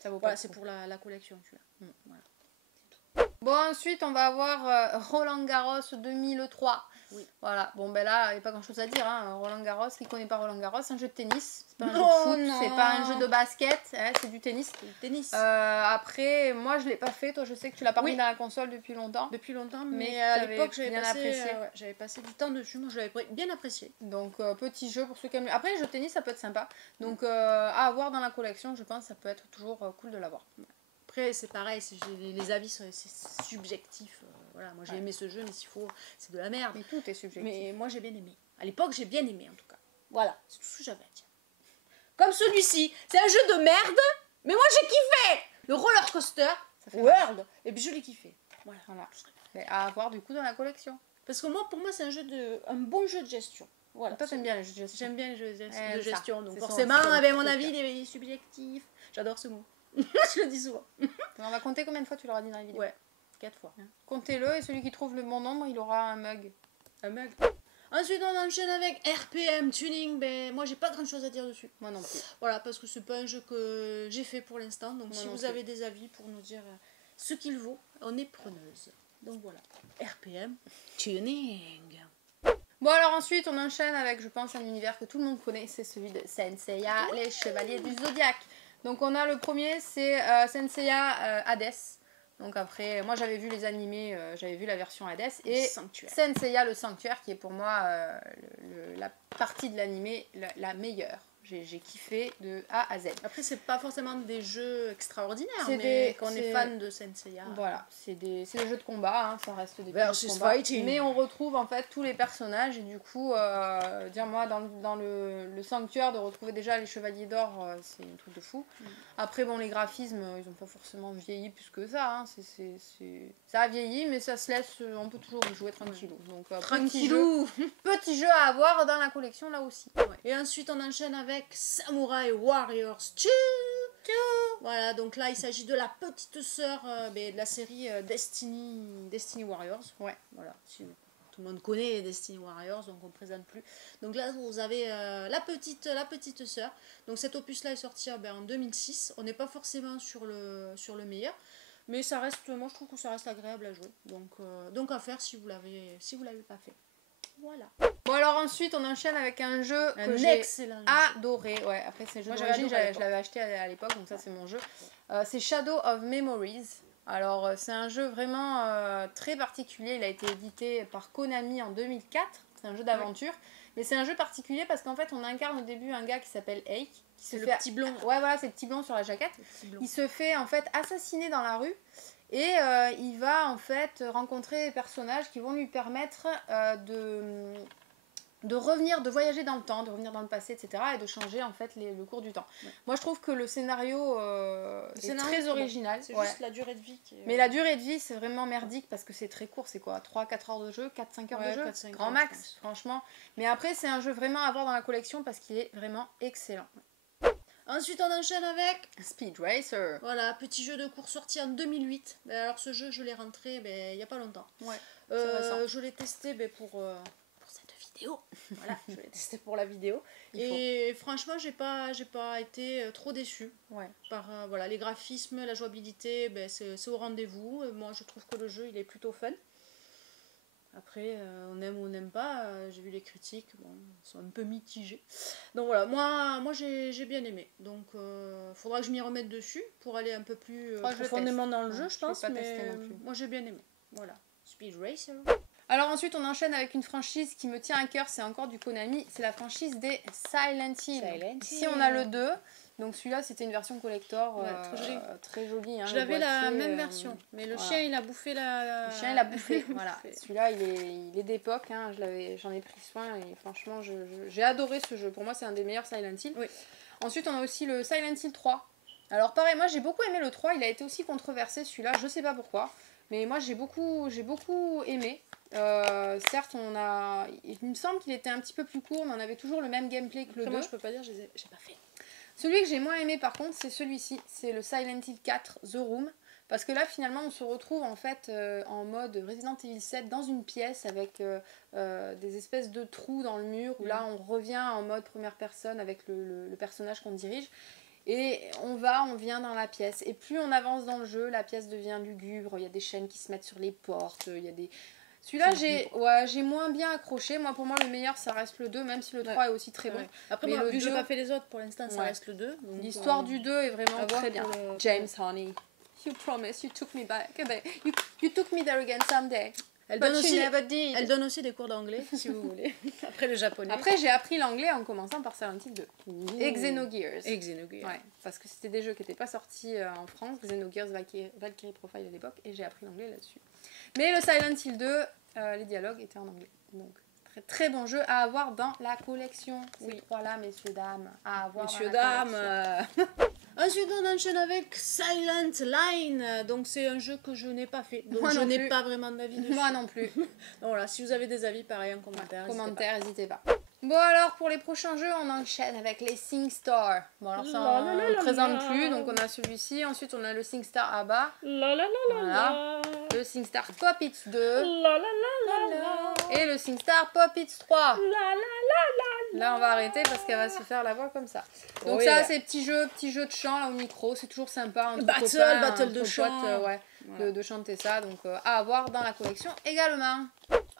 ça vaut pas. Voilà, c'est pour la collection, celui-là. Voilà. C'est tout. Bon, ensuite, on va avoir Roland Garros 2003. Oui. Voilà. Bon, là, il n'y a pas grand-chose à dire. Hein. Roland Garros, qui connaît pas Roland Garros, c'est un jeu de tennis. C'est pas un jeu de foot, c'est pas un jeu de basket, hein, c'est du tennis. Après, moi je l'ai pas fait, toi je sais que tu l'as pas mis dans la console depuis longtemps. Depuis longtemps, mais à l'époque j'avais passé du temps dessus, moi je l'avais bien apprécié. Donc petit jeu pour ceux qui aiment. Après les jeux de tennis ça peut être sympa, donc à avoir dans la collection, je pense ça peut être toujours cool de l'avoir. Après c'est pareil, les avis c'est subjectif. voilà, moi j'ai aimé ce jeu, mais s'il faut, c'est de la merde. Mais tout est subjectif. Mais moi j'ai bien aimé. À l'époque, j'ai bien aimé en tout cas. Voilà, c'est tout ce que j'avais à dire. Comme celui-ci, c'est un jeu de merde, mais moi j'ai kiffé. Le roller coaster World, et puis je l'ai kiffé. Voilà. Mais à avoir du coup dans la collection. Parce que moi, pour moi, c'est un bon jeu de gestion. Voilà. Toi, t'aimes bien les jeux de gestion. J'aime bien les jeux de gestion, donc c'est forcément, son avec mon truc. avis, il est subjectif. J'adore ce mot. Je le dis souvent. On va compter combien de fois tu l'auras dit dans la vidéo. Ouais, 4 fois. Comptez-le et celui qui trouve le bon nombre, il aura un mug. Un mug. Ensuite, on enchaîne avec RPM Tuning. Ben, moi, j'ai pas grand chose à dire dessus. Moi non plus. Voilà, parce que c'est pas un jeu que j'ai fait pour l'instant. Donc, Moi si non vous plus. avez des avis pour nous dire ce qu'il vaut, on est preneuse. Donc voilà, RPM Tuning. Bon alors ensuite on enchaîne avec je pense un univers que tout le monde connaît, c'est celui de Senseiya, les Chevaliers du Zodiaque. Donc on a le premier, c'est Senseiya Hades. Donc après, moi j'avais vu les animés, j'avais vu la version Hades. Et Sanctuaire. Senseiya le Sanctuaire qui est pour moi la partie de l'animé la meilleure. J'ai kiffé de A à Z. Après, c'est pas forcément des jeux extraordinaires, C'est mais quand on est fan de Senseiya. Voilà, c'est des jeux de combat, hein, ça reste des jeux Versus de combat. fighting. Mais on retrouve en fait tous les personnages et du coup, dire moi dans le sanctuaire de retrouver déjà les chevaliers d'or, c'est un truc de fou. Après bon, les graphismes, ils ont pas forcément vieilli plus que ça. Hein. Ça a vieilli, mais ça se laisse, on peut toujours y jouer tranquillou. Donc Tranquillou. petit jeu à avoir dans la collection là aussi. Ouais. Et ensuite, on enchaîne avec Samurai Warriors 2. Voilà, donc là, il s'agit de la petite sœur de la série Destiny Warriors. Ouais, voilà. Tout le monde connaît Destiny Warriors, donc on ne présente plus. Donc là, vous avez la petite sœur. Donc cet opus-là est sorti en 2006. On n'est pas forcément sur le meilleur. Mais ça reste, moi je trouve que ça reste agréable à jouer. Donc à faire si vous l'avez pas fait. Voilà. Bon alors ensuite on enchaîne avec un jeu que j'ai adoré. Ouais, après c'est le jeu d'origine, je l'avais acheté à l'époque, donc ça c'est mon jeu. C'est Shadow of Memories. Alors c'est un jeu vraiment très particulier, il a été édité par Konami en 2004. C'est un jeu d'aventure, mais c'est un jeu particulier parce qu'en fait on incarne au début un gars qui s'appelle Eik. C'est le petit blond. Ouais voilà, c'est le petit blond sur la jaquette. Il se fait en fait assassiner dans la rue. Et il va en fait rencontrer des personnages qui vont lui permettre de revenir, de voyager dans le temps, de revenir dans le passé, etc. et de changer en fait le cours du temps. Ouais. Moi je trouve que le scénario est très original. C'est juste la durée de vie qui est... Mais la durée de vie c'est vraiment merdique parce que c'est très court, c'est quoi 3-4 heures de jeu, 4-5 heures de jeu, 4, grand max franchement. Mais après c'est un jeu vraiment à avoir dans la collection parce qu'il est vraiment excellent. Ensuite, on enchaîne avec Speed Racer. Voilà, petit jeu de course sorti en 2008. Alors, ce jeu, je l'ai rentré il n'y a pas longtemps. Ouais, je l'ai testé pour cette vidéo. Voilà, je l'ai testé pour la vidéo. Et franchement, j'ai pas été trop déçue. Ouais. Par voilà, les graphismes, la jouabilité, c'est au rendez-vous. Moi, je trouve que le jeu, il est plutôt fun. Après, on aime ou on n'aime pas, j'ai vu les critiques, bon, ils sont un peu mitigés. Donc voilà, moi j'ai bien aimé. Donc faudra que je m'y remette dessus pour aller un peu plus profondément dans le jeu, je pense. Mais moi j'ai bien aimé. Voilà, Speed Racer. Alors ensuite on enchaîne avec une franchise qui me tient à cœur, c'est encore du Konami, c'est la franchise des Silent Hill. Ici on a le 2. Donc celui-là c'était une version collector très jolie. Hein, je l'avais la même version, mais le chien il a bouffé la... Le chien il a bouffé, voilà. Celui-là il est d'époque, hein. J'en ai pris soin et franchement j'ai adoré ce jeu. Pour moi c'est un des meilleurs Silent Hill. Oui. Ensuite on a aussi le Silent Hill 3. Alors pareil, moi j'ai beaucoup aimé le 3, il a été aussi controversé celui-là, je sais pas pourquoi. Mais moi j'ai beaucoup aimé. Certes il me semble qu'il était un petit peu plus court, mais on avait toujours le même gameplay que le 2. Moi je peux pas dire, j'ai pas fait. Celui que j'ai moins aimé par contre c'est celui-ci, c'est le Silent Hill 4 The Room, parce que là finalement on se retrouve en fait en mode Resident Evil 7 dans une pièce avec des espèces de trous dans le mur où là on revient en mode première personne avec le personnage qu'on dirige et on vient dans la pièce et plus on avance dans le jeu la pièce devient lugubre, il y a des chaînes qui se mettent sur les portes, il y a des... Celui-là, j'ai moins bien accroché. Moi, pour moi, le meilleur, ça reste le 2, même si le 3 est aussi très bon. Après, moi, vu que j'ai pas fait les autres, pour l'instant, ça reste le 2. L'histoire du 2 est vraiment très bien. James Honey, you promised you took me back. You took me there again someday. Elle donne aussi des cours d'anglais, si vous voulez. Après le japonais. Après, j'ai appris l'anglais en commençant par Silent Hill 2. Et Xenogears. Ouais, parce que c'était des jeux qui n'étaient pas sortis en France. Xenogears, Valkyrie Profile à l'époque. Et j'ai appris l'anglais là-dessus. Mais le Silent Hill 2, les dialogues étaient en anglais. Donc, très très bon jeu à avoir dans la collection. Ces trois-là, messieurs, dames, à avoir Messieurs, dans la dames. Ensuite, on enchaîne avec Silent Line. Donc, c'est un jeu que je n'ai pas fait. Donc, Moi je non n'ai plus. pas vraiment d'avis dessus. Moi non plus. Donc, voilà, si vous avez des avis, pareil, en commentaire. N'hésitez pas. Bon, alors, pour les prochains jeux, on enchaîne avec les SingStar. Bon, alors ça, on ne présente plus. Donc, on a celui-ci. Ensuite, on a le SingStar ABBA. Voilà. Le SingStar Pop Hits 2. Et le SingStar Pop Hits 3. Là, on va arrêter parce qu'elle va se faire la voix comme ça. Donc ça, c'est petits jeux de chant là au micro. C'est toujours sympa. Entre copains, battle entre de potes, chant. voilà. de chanter ça. Donc à avoir dans la collection également.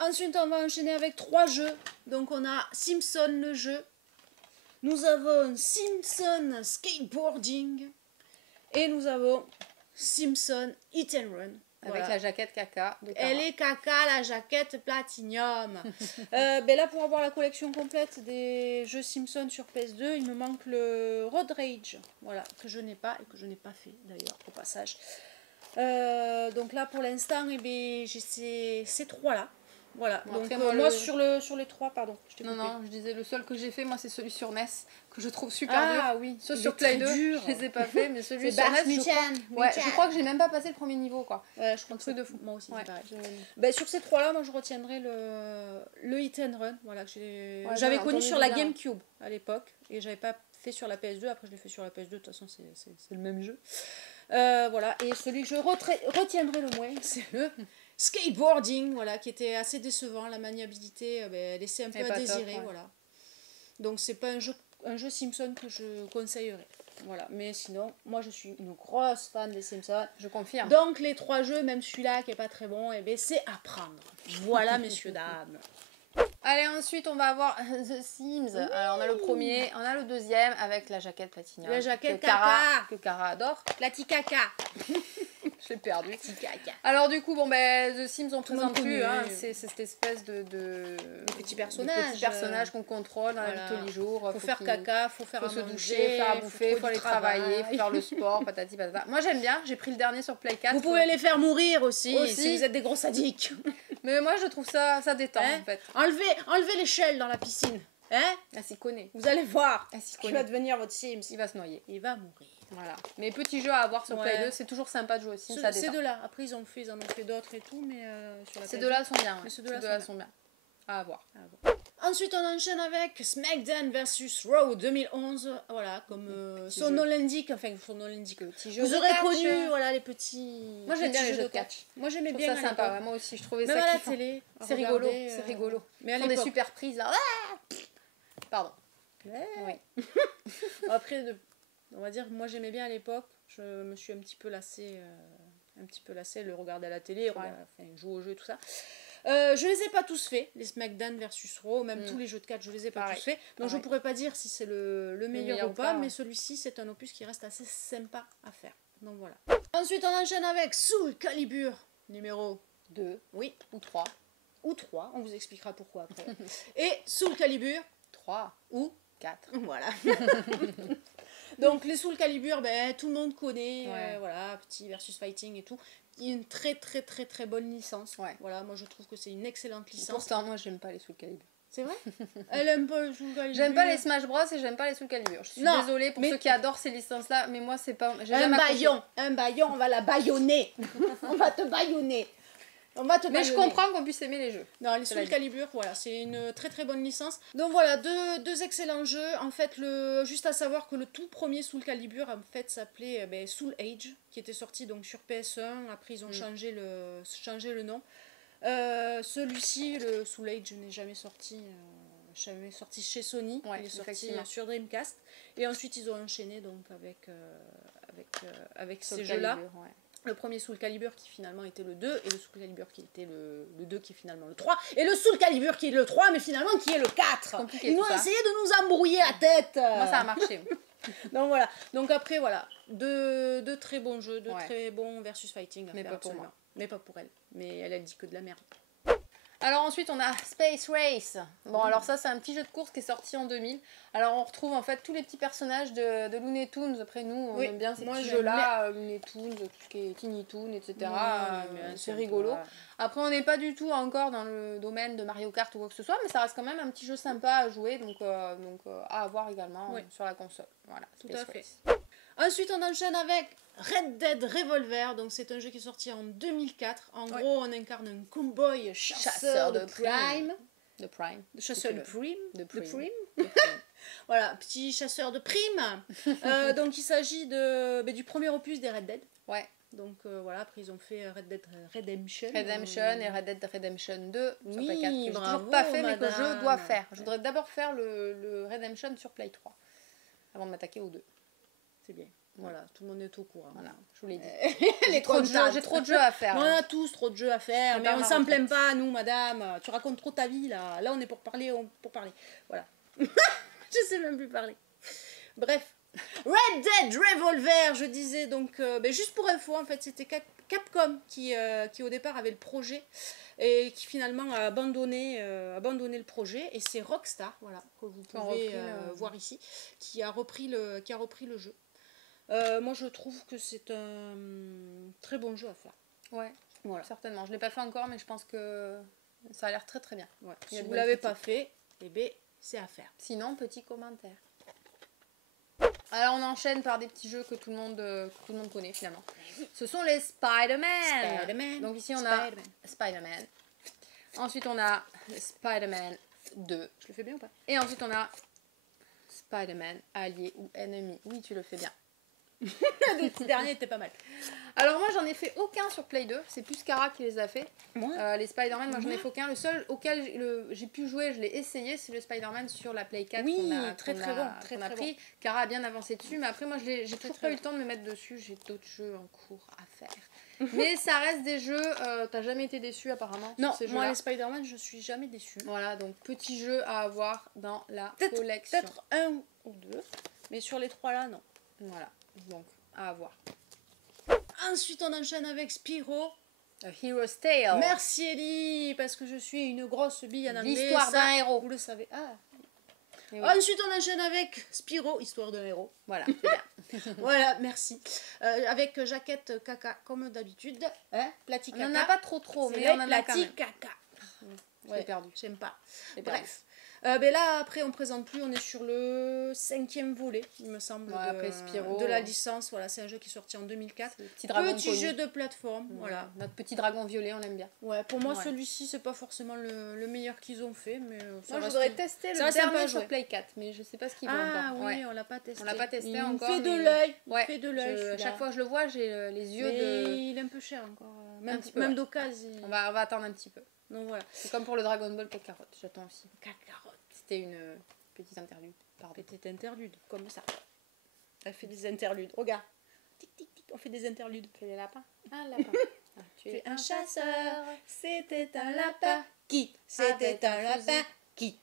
Ensuite, on va enchaîner avec 3 jeux. Donc, on a Simpson le jeu. Nous avons Simpson Skateboarding. Et nous avons Simpson Hit and Run. Avec la jaquette caca. Elle est caca, la jaquette platinium. Là, pour avoir la collection complète des jeux Simpson sur PS2, il me manque le Road Rage. Voilà, que je n'ai pas et que je n'ai pas fait d'ailleurs, au passage. Donc là, pour l'instant, j'ai ces 3-là. Voilà, bon, donc moi sur les 3, pardon, je t'ai coupé. Non, je disais le seul que j'ai fait, moi c'est celui sur NES, que je trouve super dur. Ah oui, ceux sur Play 2, je les ai pas fait, mais celui sur NES, je crois que j'ai même pas passé le premier niveau, quoi. Je crois que c'est de fou. Moi aussi, ouais, c'est pareil. Sur ces 3-là, moi je retiendrai le Hit and Run, voilà, que j'avais connu sur la GameCube à l'époque, et j'avais pas fait sur la PS2, après je l'ai fait sur la PS2, de toute façon c'est le même jeu. Voilà, et celui que je retiendrai le moins, c'est le skateboarding, voilà, qui était assez décevant. La maniabilité laissait un peu à désirer, voilà. Donc c'est pas un jeu Simpson que je conseillerais, voilà. Mais sinon, moi je suis une grosse fan des Simpsons, je confirme. Donc les 3 jeux, même celui-là qui est pas très bon, c'est à prendre. Voilà, messieurs dames. Allez, ensuite on va avoir The Sims. Alors on a le premier, on a le deuxième avec la jaquette platinium. La jaquette que Cara adore. La Tikaka. Je l'ai perdu. Alors du coup, The Sims on présente plus. C'est cette espèce de petits personnages qu'on contrôle dans la vie de tous les jours. Faut faire caca, faut se doucher, faire à bouffer, faut aller travailler, faut faire le sport, patati patata. Moi j'aime bien, j'ai pris le dernier sur Play 4. Vous pouvez les faire mourir aussi si vous êtes des gros sadiques. Mais moi je trouve ça détend en fait. Enlevez l'échelle dans la piscine. Elle s'y connaît. Vous allez voir. Qui va devenir votre Sims. Il va se noyer. Il va mourir. Voilà. Mais petits jeux à avoir sur Play 2, c'est toujours sympa de jouer aussi. Ces deux-là. Après ils en ont fait d'autres et tout, mais sur la ces deux-là sont bien. Ces deux-là sont bien. À avoir. Ensuite, on enchaîne avec SmackDown vs Raw 2011. Voilà, comme son nom l'indique, le petit jeu. Vous aurez connu, les petits. Moi j'aime bien les jeux de catch. Moi j'aimais bien. Ça sympa. Moi aussi, je trouvais ça. Même à la télé. C'est rigolo. C'est rigolo. Mais ils font des super prises là. Pardon. Oui. Après, on va dire, moi j'aimais bien à l'époque. Je me suis un petit peu lassée, le regarder à la télé, jouer au jeu et tout ça. Je les ai pas tous faits, les SmackDown versus Raw, même tous les jeux de catch, je les ai pas tous faits. Donc je pourrais pas dire si c'est le meilleur ou pas, mais celui-ci c'est un opus qui reste assez sympa à faire. Donc voilà. Ensuite on enchaîne avec Soul Calibur numéro 2. Oui. Ou 3. Ou 3, on vous expliquera pourquoi après. Et Soul Calibur 3 ou 4. Voilà. Donc les Soul Calibur, tout le monde connaît, voilà, petit versus fighting et tout. Il y a une très très très très bonne licence. Voilà, moi je trouve que c'est une excellente licence. Pourtant moi j'aime pas les Soul Calibur. C'est vrai? Elle aime pas les Soul Calibur. J'aime pas les Smash Bros et j'aime pas les Soul Calibur. Je suis désolée pour ceux qui adorent ces licences là, mais moi c'est pas. Un baillon, on va la baïonner. On va te baïonner. Mais je comprends qu'on puisse aimer les jeux. Non, les Soul Calibur, voilà, c'est une très très bonne licence. Donc voilà, deux excellents jeux. En fait, juste à savoir que le tout premier Soul Calibur, en fait, s'appelait Soul Age, qui était sorti donc sur PS1. Après, ils ont changé le nom. Celui-ci, le Soul Age, n'est jamais sorti chez Sony. Il est sorti sur Dreamcast. Et ensuite, ils ont enchaîné donc avec ces jeux-là. Le premier Soul Calibur qui finalement était le 2, et le Soul Calibur qui était le 2 qui est finalement le 3, et le Soul Calibur qui est le 3 mais finalement qui est le 4. Ils ont essayé de nous embrouiller la tête. Moi ça a marché. Donc voilà, donc après voilà, deux très bons jeux, très bons versus fighting à mais faire pas pour moi. Mais pas pour elle, mais elle dit que de la merde. Alors ensuite on a Space Race. Bon alors ça c'est un petit jeu de course qui est sorti en 2000. Alors on retrouve en fait tous les petits personnages de Looney Tunes. Après nous on aime bien ces petits jeux là, Looney Tunes, tout ce qui est Tiny Toon, etc. C'est rigolo. Ouais. Après on n'est pas du tout encore dans le domaine de Mario Kart ou quoi que ce soit, mais ça reste quand même un petit jeu sympa à jouer, donc à avoir également sur la console. Voilà, tout à fait. Ensuite on enchaîne avec Red Dead Revolver, donc c'est un jeu qui est sorti en 2004. En gros, on incarne un cowboy chasseur de prime. Chasseur de prime. Voilà, petit chasseur de prime. Donc il s'agit du premier opus des Red Dead. Ouais. Donc voilà, après ils ont fait Red Dead Redemption. Et Red Dead Redemption 2 sur Play 4, que j'ai toujours pas fait, mais que je dois faire. Je voudrais d'abord faire le Redemption sur Play 3, avant de m'attaquer aux 2. C'est bien. Voilà, tout le monde est au courant. Voilà, je vous l'ai dit. J'ai trop de jeux à faire. On a tous trop de jeux à faire, mais on s'en plaint pas, nous, madame. Tu racontes trop ta vie, là. Là, on est pour parler. Voilà. Je sais même plus parler. Bref. Red Dead Revolver, je disais. Donc, juste pour info, en fait, c'était Capcom qui au départ avait le projet et qui finalement a abandonné le projet. Et c'est Rockstar, voilà, que vous pouvez voir ici, qui a repris le jeu. Moi je trouve que c'est un très bon jeu à faire. Ouais, voilà. Certainement. Je l'ai pas fait encore, mais je pense que ça a l'air très très bien. Ouais. Si vous l'avez pas fait, eh bien c'est à faire. Sinon, petit commentaire. Alors on enchaîne par des petits jeux que tout le monde connaît finalement. Ce sont les Spider-Man. Donc ici on a Spider-Man. Ensuite on a Spider-Man 2. Je le fais bien ou pas? Et ensuite on a Spider-Man allié ou ennemi. Oui, tu le fais bien. Les petits derniers étaient pas mal. Alors moi j'en ai fait aucun sur Play 2, c'est plus Cara qui les a fait. Les Spider-Man, moi j'en ai fait aucun. Le seul auquel j'ai pu jouer, je l'ai essayé, c'est le Spider-Man sur la Play 4 qu'on a pris. Cara a bien avancé dessus, mais après moi j'ai toujours pas eu le temps de me mettre dessus, j'ai d'autres jeux en cours à faire. Mais ça reste des jeux, t'as jamais été déçu apparemment? Non, moi les Spider-Man je suis jamais déçue. Voilà, donc petit jeu à avoir dans la collection. Peut-être un ou deux, mais sur les trois là non. Voilà, donc à avoir. Ensuite on enchaîne avec Spyro. A Hero's Tale. Merci Ellie, parce que je suis une grosse bille en anglais. L'histoire d'un héros. Vous le savez. Ensuite on enchaîne avec Spyro, histoire d'un héros. Voilà, c'est bien. Voilà, merci. Avec jaquette caca comme d'habitude. Plati caca. On n'en a pas trop, mais on en a quand même. Caca. J'ai perdu. J'aime pas. Bref. Là après on présente plus, on est sur le 5e volet il me semble de la licence. Voilà, c'est un jeu qui est sorti en 2004, petit jeu de plateforme. Voilà, notre petit dragon violet, on l'aime bien. Pour moi celui-ci c'est pas forcément le meilleur qu'ils ont fait, mais moi je voudrais tester le dernier sur Play 4, mais je sais pas ce qu'il va encore. Oui, on l'a pas testé, encore, fait de l'œil. À chaque fois que je le vois, j'ai les yeux de... il est un peu cher encore, même d'occasion. On va attendre un petit peu. Donc voilà. C'est comme pour le Dragon Ball Kakarot, j'attends aussi. Kakarot. C'était une petite interlude. Petite interlude, comme ça. Elle fait des interludes. Regarde. Tic tic tic, on fait des interludes. Tu es les lapins. Un lapin. Tu es un chasseur. C'était un lapin. Qui? C'était un lapin. Qui?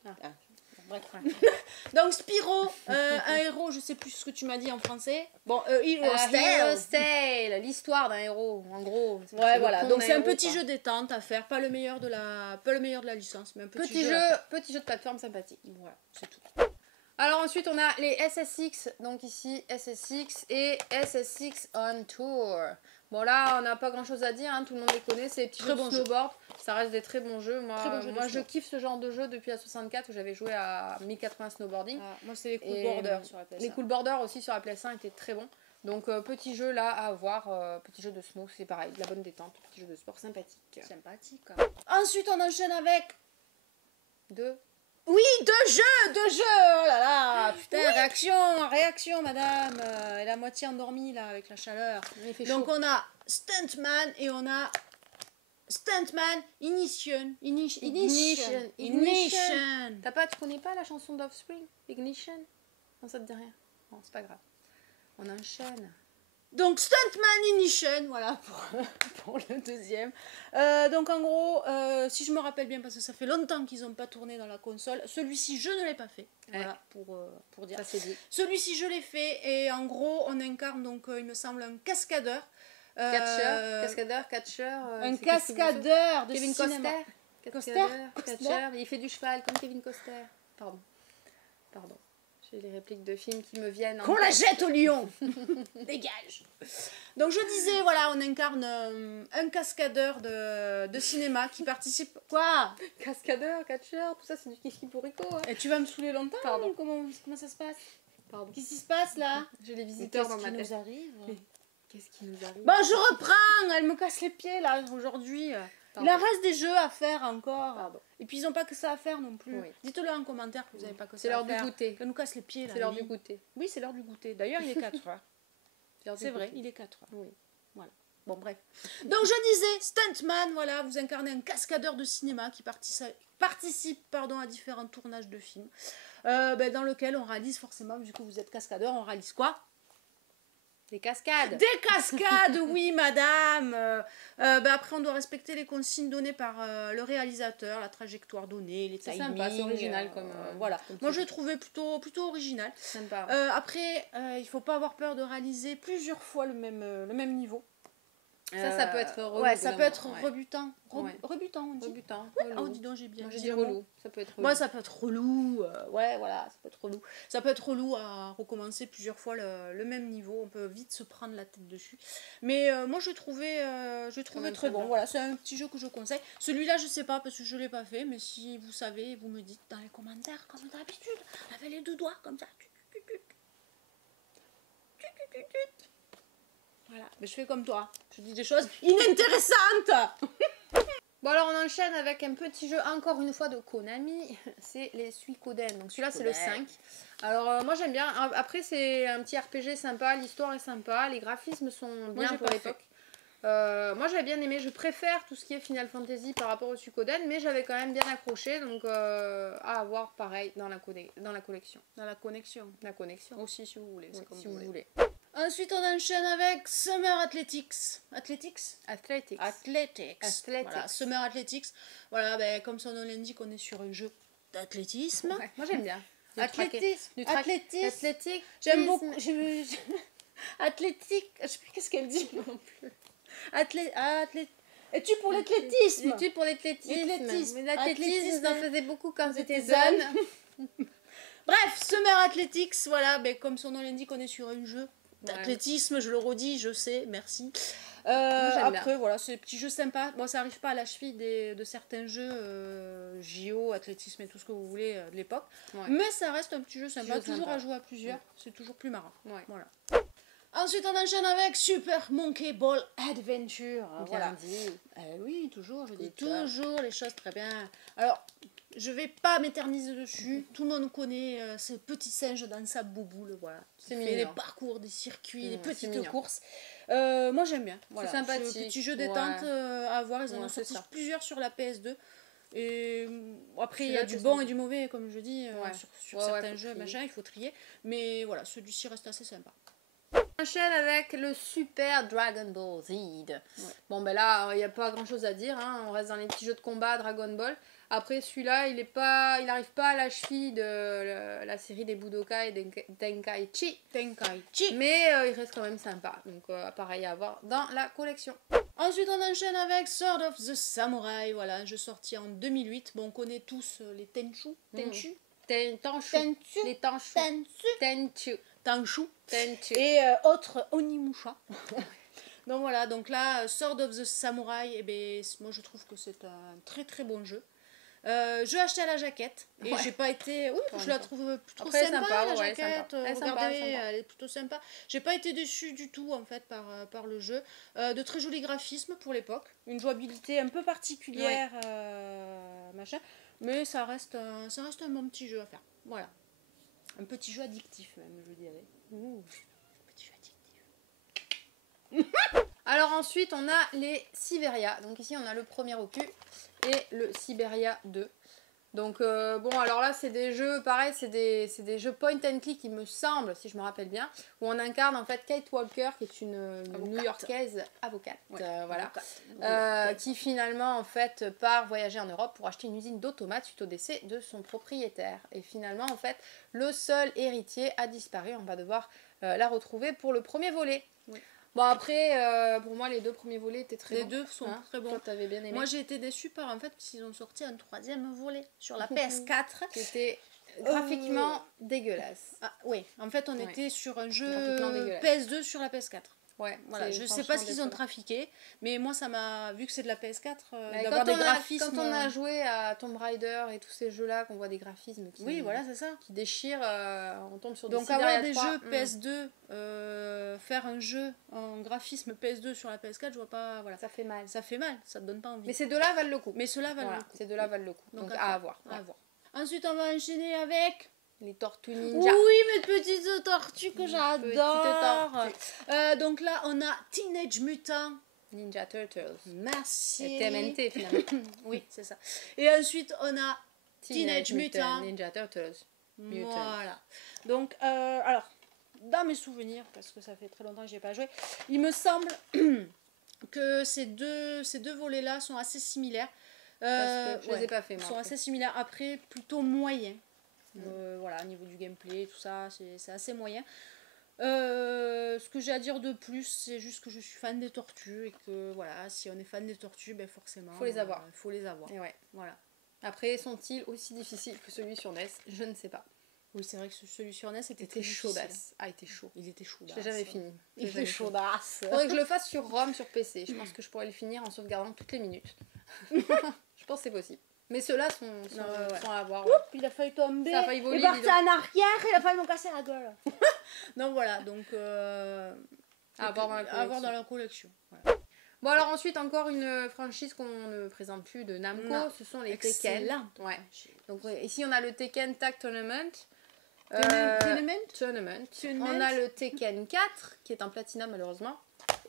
Bref. Donc Spyro, un héros, je sais plus ce que tu m'as dit en français. Bon, Hero's Tale, l'histoire d'un héros, en gros. Ouais, voilà. Donc c'est un petit jeu détente à faire, pas le meilleur de la licence, mais un petit jeu de plateforme sympathique. Voilà, c'est tout. Alors ensuite on a les SSX, donc ici SSX et SSX on Tour. Bon là on n'a pas grand chose à dire, tout le monde les connaît, c'est des petits jeux de snowboard, ça reste des très bons jeux. Moi je kiffe ce genre de jeu depuis la 64 où j'avais joué à 1080 snowboarding. Moi c'est les Cool Borders sur la PS1. Les Cool Borders aussi sur la PS1 étaient très bons. Donc petit jeu là à avoir, petit jeu de snow, c'est pareil, de la bonne détente, petit jeu de sport sympathique. Ensuite on enchaîne avec deux jeux, oh là là, putain, réaction madame, elle est à moitié endormie là avec la chaleur. Donc on a Stuntman et on a Stuntman Ignition. Tu connais pas la chanson d'Offspring, Ignition? Non, ça te dit rien. Non, c'est pas grave. On enchaîne. Donc Stuntman Ignition, voilà pour le deuxième. Donc en gros, si je me rappelle bien, parce que ça fait longtemps qu'ils n'ont pas tourné dans la console, celui-ci je ne l'ai pas fait. Voilà, pour dire. Ça c'est dit. Celui-ci je l'ai fait et en gros on incarne donc il me semble un cascadeur. Un cascadeur de Kevin cinéma. Costner. Catcher, mais il fait du cheval comme Kevin Costner. Pardon. J'ai les répliques de films qui me viennent en Qu'on la tête. jette au lion. Dégage. Donc je disais, voilà, on incarne un cascadeur de cinéma qui participe... Quoi? Cascadeur, catcheur, tout ça c'est du kiki porico. Hein. Et tu vas me saouler longtemps? Pardon. Comment ça se passe? Pardon. Qu'est-ce qui se passe là? J'ai les visiteurs dans ma tête. arrive? Qu'est-ce qui nous arrive? Bon, je reprends. Elle me casse les pieds là aujourd'hui. Il en reste des jeux à faire encore. Pardon. Et puis ils n'ont pas que ça à faire non plus. Oui. Dites-le en commentaire que vous n'avez pas que ça C'est à l'heure faire. du goûter. Elle nous casse les pieds là. C'est l'heure Lily. du goûter. Oui, c'est l'heure du goûter. D'ailleurs, il est 4 heures. C'est vrai, il est 4 heures. Oui. Voilà. Bon, bref. Donc, je disais, Stuntman, voilà, vous incarnez un cascadeur de cinéma qui participe à différents tournages de films, dans lequel on réalise forcément, vu que vous êtes cascadeur, on réalise quoi? Des cascades. Des cascades, oui, madame. Après, on doit respecter les consignes données par le réalisateur, la trajectoire donnée, les C'est timings. sympa, c'est original comme. Voilà. comme Moi, truc. je l'ai trouvé plutôt original. Sympa. Après, il faut pas avoir peur de réaliser plusieurs fois le même niveau. Ça peut être relou. Ouais, ça peut être ouais. rebutant. Ouais. Rebutant, on dit. Rebutant. Ouais, relou. oh, dis donc, j'ai bien. Moi, j'ai dit dit le mot. relou. Ça peut être relou. Moi, ça peut être relou. Ouais, voilà, ça peut être relou. Ça peut être relou à recommencer plusieurs fois le même niveau. On peut vite se prendre la tête dessus. Mais moi, je trouvais même très bon. sympa. Voilà, c'est un petit jeu que je conseille. Celui-là, je sais pas parce que je l'ai pas fait. Mais si vous savez, vous me dites dans les commentaires, comme d'habitude, avec les deux doigts, comme ça. Voilà, mais je fais comme toi. Je dis des choses inintéressantes. Bon, alors on enchaîne avec un petit jeu, encore une fois, de Konami. C'est les Suikoden. Donc celui-là, c'est le 5. Alors, moi, j'aime bien. Après, c'est un petit RPG sympa. L'histoire est sympa. Les graphismes sont bien j'ai pour pas l'époque. Moi, j'avais bien aimé. Je préfère tout ce qui est Final Fantasy par rapport au Suikoden. Mais j'avais quand même bien accroché. Donc, à avoir pareil dans la collection. Dans la connexion. La connexion. Aussi, si vous voulez. Oui, c'est comme si vous voulez. Ensuite, on enchaîne avec Summer Athletics. Athletics. Athletics. Athletics. Voilà, Summer Athletics. Voilà, comme son nom l'indique, on est sur un jeu d'athlétisme. Ouais, moi, j'aime bien. Athlétisme. Athlétique. J'aime beaucoup. Athlétique. Je sais plus qu'est-ce qu'elle dit non plus. Es-tu pour l'athlétisme? Es-tu pour l'athlétisme? L'athlétisme. Mais l'athlétisme, j'en faisais beaucoup quand j'étais jeune. jeune. Bref, Summer Athletics, voilà, comme son nom l'indique, on est sur un jeu d'athlétisme, je le redis, je sais, merci. Après, voilà, c'est des petits jeux sympas. Bon, ça arrive pas à la cheville de certains jeux JO, athlétisme et tout ce que vous voulez de l'époque. Ouais. Mais ça reste un petit jeu sympa, jeu toujours sympa. à jouer à plusieurs, c'est toujours plus marrant. Ouais. Voilà. Ensuite, on enchaîne avec Super Monkey Ball Adventure. Voilà. dit. Oui, toujours, je dis Good job. toujours les choses très bien. Alors, je vais pas m'éterniser dessus. Tout le monde connaît ce petit singe dans sa bouboule, voilà. C'est Qui fait mignon. des parcours, des circuits, des C'est petites mignon. courses. Moi, j'aime bien. Voilà. sympathique. Ce petit jeu détente à avoir. Ils en Ouais, ont c'est sorti ça. plusieurs sur la PS2. Et après, il y Celui-là, a du c'est bon sympa. et du mauvais, comme je dis, Ouais. sur Ouais, certains faut jeux, trier. machin, il faut trier. Mais voilà, celui-ci reste assez sympa. On enchaîne avec le Super Dragon Ball Z. Bon, ben là, il n'y a pas grand chose à dire. Hein. On reste dans les petits jeux de combat Dragon Ball. Après, celui-là, il n'arrive pas à la cheville de la série des Budokai et Tenkaichi. Tenkaichi. Mais il reste quand même sympa. Donc, pareil à avoir dans la collection. Ensuite, on enchaîne avec Sword of the Samurai. Voilà, un jeu sorti en 2008. Bon, on connaît tous les Tenchu. Tenchu. Tenchu. Les Tenchu. Tenchu. Tenchu. Et autres Onimusha. Donc voilà, donc là, Sword of the Samurai, moi je trouve que c'est un très très bon jeu. Je l'ai acheté à la jaquette et j'ai pas été. Oui, je la trouve plutôt Après, sympa, sympa, la ouais, jaquette. sympa. Elle est Regardez, sympa. elle est plutôt sympa. J'ai pas été déçue du tout en fait par le jeu. De très jolis graphismes pour l'époque, une jouabilité un peu particulière, machin. Mais ça reste un bon petit jeu à faire. Voilà, un petit jeu addictif même, je dirais. Petit jeu addictif. Alors ensuite, on a les Siberia. Donc ici, on a le premier opus et le Siberia 2. Donc bon, alors là, c'est des jeux, pareil, c'est des jeux point and click, il me semble, si je me rappelle bien, où on incarne en fait Kate Walker, qui est une New-Yorkaise avocate, voilà, qui finalement en fait part voyager en Europe pour acheter une usine d'automates suite au décès de son propriétaire. Et finalement, en fait, le seul héritier a disparu. On va devoir la retrouver pour le premier volet. Bon après, pour moi les 2 premiers volets étaient très Les bons. 2 sont Hein, très bons. Toi t'avais bien aimé. Moi j'ai été déçue par en fait parce qu'ils ont sorti un 3e volet sur la PS4. C'était graphiquement dégueulasse. Ah, oui, en fait on Ouais. était sur un jeu Graphiquement dégueulasse. PS2 sur la PS4. Ouais, Voilà, c'est je sais franchement pas ce qu'ils ont décevant. trafiqué, mais moi ça m'a, vu que c'est de la PS4, Mais d'avoir des quand graphismes. on a joué à Tomb Raider et tous ces jeux-là, qu'on voit des graphismes Oui, voilà, c'est ça. qui déchirent, on tombe sur Donc des avoir Siberia des 3, jeux PS2, faire un jeu en graphisme PS2 sur la PS4, je vois pas, voilà. ça fait mal. Ça fait mal, ça te donne pas envie. Mais ces deux-là valent le coup. Mais ceux-là valent Voilà, le coup. ces deux-là valent le coup. Donc, à faire, avoir. à Ouais. voir. Ensuite on va enchaîner avec... Les Tortues Ninja. Oui, mes petites tortues que j'adore. tortues. Donc là, on a Teenage Mutant. Ninja Turtles. Merci. Et TMNT finalement. Oui, c'est ça. Et ensuite, on a Teenage Mutant Ninja Turtles. Mutant. Voilà. Donc, alors, dans mes souvenirs, parce que ça fait très longtemps que j'y ai pas joué, il me semble que ces deux volets-là sont assez similaires. Parce que je les ai pas fait, moi, sont après. assez similaires. Après, plutôt moyens. Voilà, au niveau du gameplay, tout ça, c'est assez moyen. Ce que j'ai à dire de plus, c'est juste que je suis fan des tortues et que voilà, si on est fan des tortues, ben forcément, Faut les avoir. faut les avoir. Et ouais. Voilà. Après, sont-ils aussi difficiles que celui sur NES? Je ne sais pas. Oui, c'est vrai que celui sur NES était C'était très difficile. chaudasse. Ah, il était chaud. Il était chaudasse. Je l'ai jamais fini. Il était chaudasse. Faudrait que je le fasse sur ROM, sur PC. Je pense que je pourrais le finir en sauvegardant toutes les minutes. Je pense que c'est possible. Mais ceux-là sont à avoir. Oups, il a failli tomber. Ça a failli voler, il est parti dis donc. en arrière, il a failli me casser la gueule. Donc voilà, donc À avoir dans la collection. avoir dans la collection. Voilà. Bon, alors ensuite, encore une franchise qu'on ne présente plus de Namco, Non. ce sont les Tekken. Excellente. Ouais. Donc ici, on a le Tekken Tag Tournament. Tournament. On a le Tekken 4 qui est en platinum malheureusement.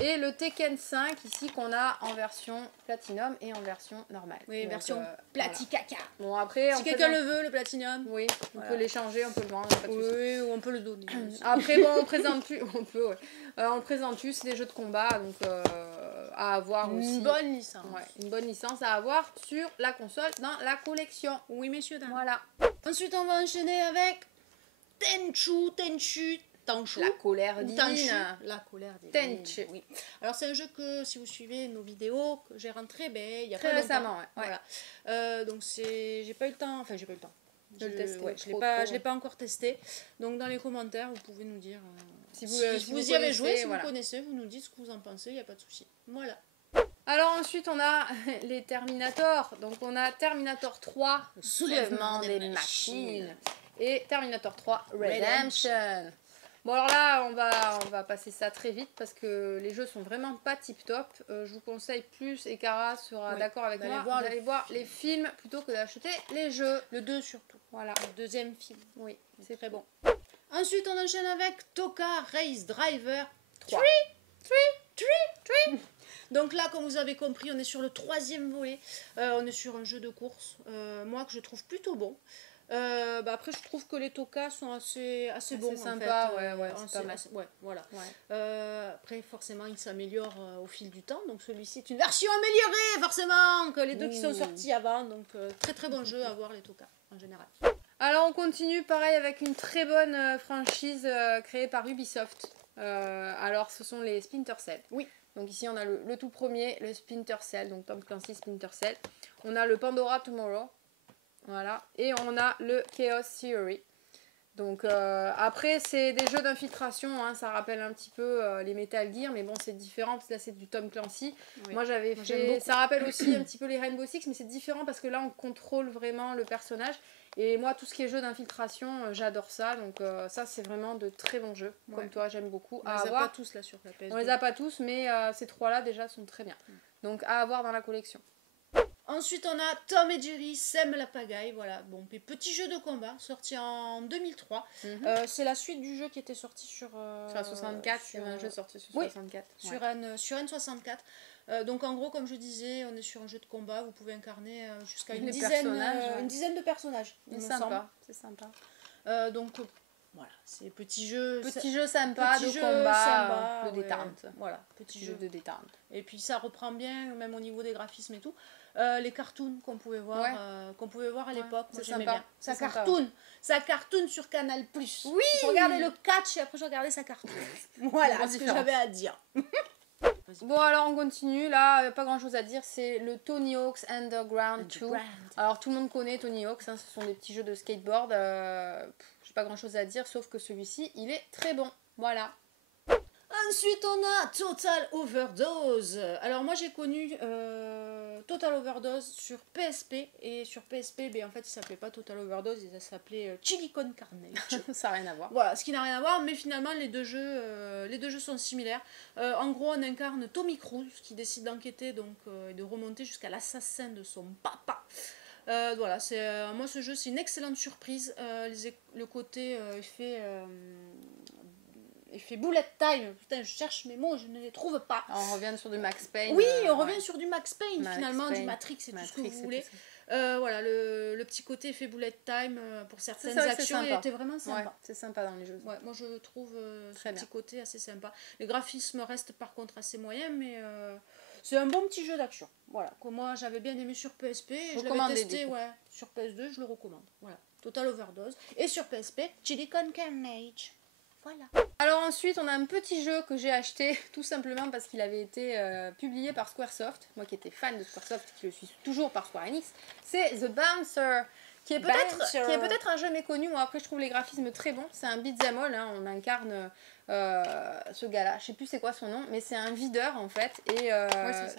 Et le Tekken 5 ici qu'on a en version platinum et en version normale. Oui, Donc, version platicaca. voilà. Bon après, Si quelqu'un le veut, le platinum. Oui, on Voilà. peut l'échanger, on peut le vendre. Pas de souci. Oui, ou on peut le donner. Après bon, on présente plus, on peut. Ouais. On le présente plus, c'est des jeux de combat donc à avoir aussi. Une bonne licence. Ouais, une bonne licence à avoir sur la console dans la collection. Oui, messieurs, dames. Voilà. Ensuite, on va enchaîner avec Tenchu. La colère Ou divine. Tenchu. La colère divine. Tenchu. Oui. Alors, c'est un jeu que, si vous suivez nos vidéos, que j'ai rentré il y a Très pas longtemps. récemment, ouais. Voilà. Donc, j'ai pas eu le temps. Enfin, j'ai pas eu le temps. De le tester, ouais, je trop, l'ai pas encore testé. Donc, dans les commentaires, vous pouvez nous dire Si si vous vous y avez connaissez, joué, si voilà. vous connaissez, vous nous dites ce que vous en pensez, il n'y a pas de souci. Voilà. Alors ensuite on a les Terminator. Donc on a Terminator 3, soulèvement des machines. Et Terminator 3, Redemption. Bon alors là on va passer ça très vite parce que les jeux sont vraiment pas tip top. Je vous conseille plus, et Cara sera Oui, d'accord avec d'aller moi, voir d'aller voir les films plutôt que d'acheter les jeux. Le 2 surtout. Voilà, Le deuxième film. oui, C'est très bon. Ensuite, on enchaîne avec Toka Race Driver 3. Donc là, comme vous avez compris, on est sur le 3e volet. On est sur un jeu de course, moi que je trouve plutôt bon. Après, je trouve que les Toka sont assez bons. sympa, en fait. ouais, c'est pas mal. Ouais, voilà. Ouais. Après, forcément, ils s'améliorent au fil du temps. Donc celui-ci est une version améliorée, forcément, que les deux qui sont sortis avant. Donc très très bon jeu à voir les Toka en général. Alors on continue pareil avec une très bonne franchise créée par Ubisoft. Alors ce sont les Splinter Cell. Oui. Donc ici on a le tout premier, le Splinter Cell, donc Tom Clancy Splinter Cell. On a le Pandora Tomorrow. Voilà. Et on a le Chaos Theory. Donc après c'est des jeux d'infiltration, hein, ça rappelle un petit peu les Metal Gear, mais bon c'est différent parce que là c'est du Tom Clancy. Oui. Moi j'avais j'aime fait, beaucoup. ça rappelle aussi un petit peu les Rainbow Six, mais c'est différent parce que là on contrôle vraiment le personnage. Et moi tout ce qui est jeu d'infiltration, j'adore ça, donc ça c'est vraiment de très bons jeux. Ouais. Comme toi j'aime beaucoup. On À les a avoir. pas tous là sur la PS2. On les a pas tous, mais ces trois-là déjà sont très bien. Donc à avoir dans la collection. Ensuite, on a Tom et Jerry sèment la pagaille. Voilà, bon, petit jeu de combat sorti en 2003. C'est la suite du jeu qui était sorti sur Sur la 64, c'est un jeu sorti sur oui, 64. sur N64. Donc en gros, comme je disais, on est sur un jeu de combat. Vous pouvez incarner jusqu'à une Les dizaine, personnages, ouais. une dizaine de personnages. il C'est me semble. sympa, c'est sympa. Donc Voilà, c'est petit jeu. Petit jeu sympa petit de jeu combat, sympa, de ouais. détente. Voilà, petit jeu. De détente. Et puis ça reprend bien, même au niveau des graphismes et tout. Les cartoons qu'on pouvait voir, à l'époque, moi c'est j'aimais sympa. bien. Ça C'est sympa, cartoon, ça cartoon sur Canal+. Oui. Je regardais le catch et après je regardais ça cartoon. Voilà Grosse ce que différence. j'avais à dire. Bon alors on continue, là pas grand chose à dire, c'est le Tony Hawk's Underground 2. Alors tout le monde connaît Tony Hawk's, hein, ce sont des petits jeux de skateboard, j'ai pas grand chose à dire sauf que celui-ci il est très bon, voilà. Ensuite, on a Total Overdose. Alors, moi, j'ai connu Total Overdose sur PSP. Et sur PSP, ben, en fait, il s'appelait pas Total Overdose, il s'appelait Chili Con Carnage. Ça n'a rien à voir. Voilà, ce qui n'a rien à voir, mais finalement, les deux jeux sont similaires. En gros, on incarne Tommy Cruise, qui décide d'enquêter donc et de remonter jusqu'à l'assassin de son papa. Voilà, moi, ce jeu, c'est une excellente surprise. Le côté effet bullet time, putain je cherche mes mots, je ne les trouve pas. On revient sur du Max Payne. Oui, on revient sur du Max Payne finalement, Payne, du Matrix et tout ce que vous et voulez. tout Voilà, le petit côté effet bullet time pour certaines vrai que actions c'est sympa. était vraiment sympa. Ouais, c'est sympa dans les jeux. Ouais, moi je trouve ce Très petit bien. côté assez sympa. Les graphismes restent par contre assez moyens, mais c'est un bon petit jeu d'action. Voilà, que moi j'avais bien aimé sur PSP et je l'avais testé sur PS2, je le recommande. Voilà, Total Overdose. Et sur PSP, Chili Con Carnage. Voilà. Alors ensuite on a un petit jeu que j'ai acheté tout simplement parce qu'il avait été publié par Squaresoft, moi qui étais fan de Squaresoft, qui le suis toujours par Square Enix, c'est The Bouncer, qui est peut-être un jeu méconnu. Moi après je trouve les graphismes très bons, c'est un beat'em all, hein, on incarne ce gars-là, je sais plus c'est quoi son nom, mais c'est un videur en fait, et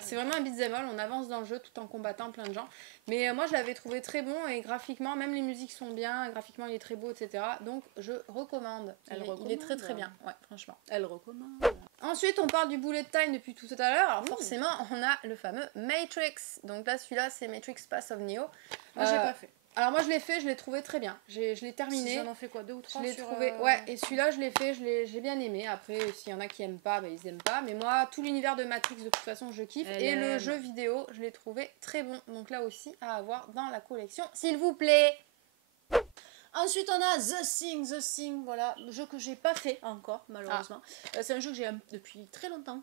c'est vraiment un beat'em all, on avance dans le jeu tout en combattant plein de gens, mais moi je l'avais trouvé très bon, et graphiquement, même les musiques sont bien, graphiquement il est très beau, etc. Donc je recommande, il est très très bien, ouais franchement. Elle recommande. Ensuite on parle du bullet time depuis tout à l'heure, alors forcément on a le fameux Matrix, donc là celui-là c'est Matrix Path of Neo. Moi j'ai pas fait. Alors moi je l'ai fait, je l'ai trouvé très bien, je l'ai terminé. Ils en ont fait quoi, 2 ou 3 Je l'ai trouvé, ouais, et celui-là je l'ai fait, j'ai bien aimé. Après s'il y en a qui aiment pas, ils aiment pas, mais moi tout l'univers de Matrix de toute façon je kiffe, et le jeu vidéo je l'ai trouvé très bon, donc là aussi à avoir dans la collection s'il vous plaît. Ensuite, on a The Thing, voilà, le jeu que j'ai pas fait encore, malheureusement. C'est un jeu que j'ai depuis très longtemps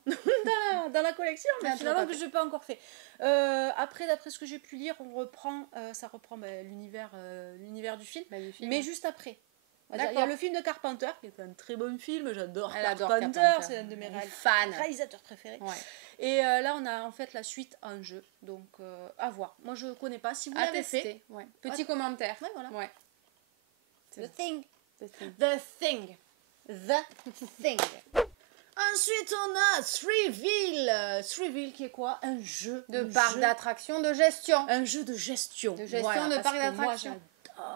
dans la collection, mais finalement que je n'ai pas encore fait. Après, d'après ce que j'ai pu lire, ça reprend l'univers du film, mais juste après. Il y a le film de Carpenter, qui est un très bon film, j'adore Carpenter, c'est un de mes réalisateurs préférés. Ouais. Et là, on a en fait la suite en jeu, donc à voir. Moi, je connais pas, si vous l'avez fait. Ouais. Petit commentaire. Ouais, voilà. Ouais. The Thing. Ensuite, on a Threeville, qui est quoi? Un jeu de parc d'attractions de gestion. Un jeu de gestion. De parc d'attractions.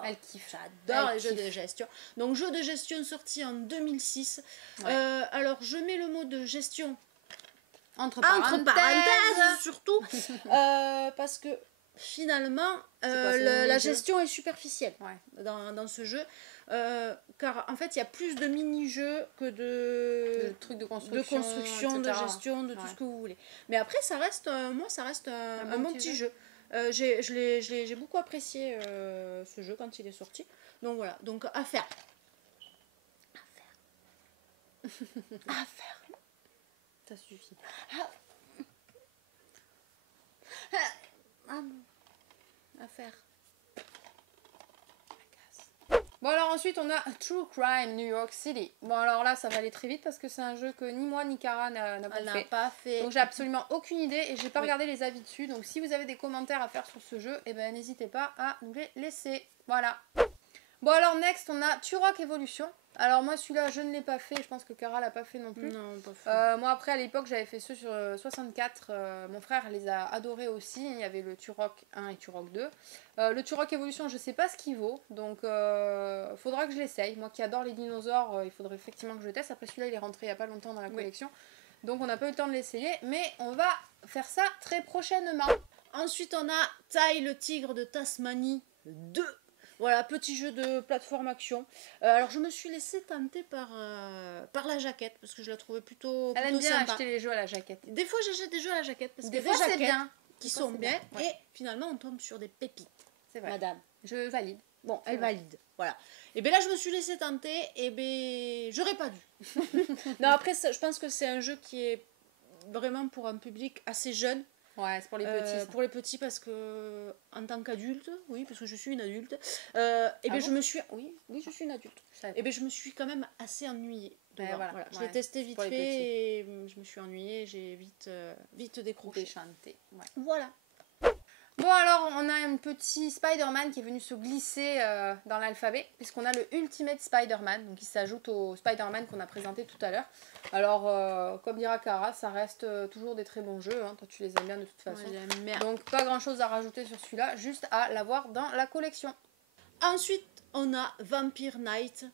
Elle kiffe. J'adore les jeux de gestion. Donc, jeu de gestion sorti en 2006. Ouais. Alors, je mets le mot de gestion entre parenthèses surtout. Parce que finalement, la gestion est superficielle dans ce jeu. Car en fait il y a plus de mini-jeux que de trucs de construction, de gestion, de tout ce que vous voulez. Mais après ça reste un bon petit jeu. J'ai beaucoup apprécié ce jeu quand il est sorti. Donc voilà, donc à faire. Ça suffit. À faire. Bon alors ensuite on a True Crime New York City. Bon alors là ça va aller très vite parce que c'est un jeu que ni moi ni Cara n'a pas fait. Donc j'ai absolument aucune idée et j'ai pas regardé les avis dessus. Donc si vous avez des commentaires à faire sur ce jeu, eh ben n'hésitez pas à nous les laisser. Voilà. Bon alors next on a Turok Evolution. Alors moi celui-là je ne l'ai pas fait, je pense que Cara l'a pas fait non plus. Non, pas fait. Moi après à l'époque j'avais fait ceux sur 64, mon frère les a adorés aussi, il y avait le Turok 1 et Turok 2. Le Turok Evolution je sais pas ce qu'il vaut, donc faudra que je l'essaye. Moi qui adore les dinosaures, il faudrait effectivement que je le teste. Après celui-là il est rentré il y a pas longtemps dans la collection, donc on n'a pas eu le temps de l'essayer, mais on va faire ça très prochainement. Ensuite on a Tai le tigre de Tasmanie 2. Voilà, petit jeu de plateforme action. Alors je me suis laissée tenter par la jaquette parce que je la trouvais plutôt Elle aime bien sympa. acheter les jeux à la jaquette. Des fois j'achète des jeux à la jaquette parce des que fois c'est bien qui sont bien et finalement on tombe sur des pépites. C'est vrai. Madame. Je valide. Bon, elle valide. Voilà. Et bien là, je me suis laissée tenter. Et bien, j'aurais pas dû. Non, après, je pense que c'est un jeu qui est vraiment pour un public assez jeune. Ouais, c'est pour les petits. Ça. Pour les petits, parce que en tant qu'adulte, oui, parce que je suis une adulte, et bien je me suis. Oui, je suis une adulte. Et bien je me suis quand même assez ennuyée. Voilà. Je l'ai testé vite fait et je me suis ennuyée, j'ai vite décroché. Déchanté. Ouais. Voilà. Bon alors on a un petit Spider-Man qui est venu se glisser dans l'alphabet puisqu'on a le Ultimate Spider-Man, donc il s'ajoute au Spider-Man qu'on a présenté tout à l'heure. Alors comme dira Cara, ça reste toujours des très bons jeux, hein. Toi tu les aimes bien de toute façon. Ouais, donc pas grand chose à rajouter sur celui-là, juste à l'avoir dans la collection. Ensuite on a Vampire Knight.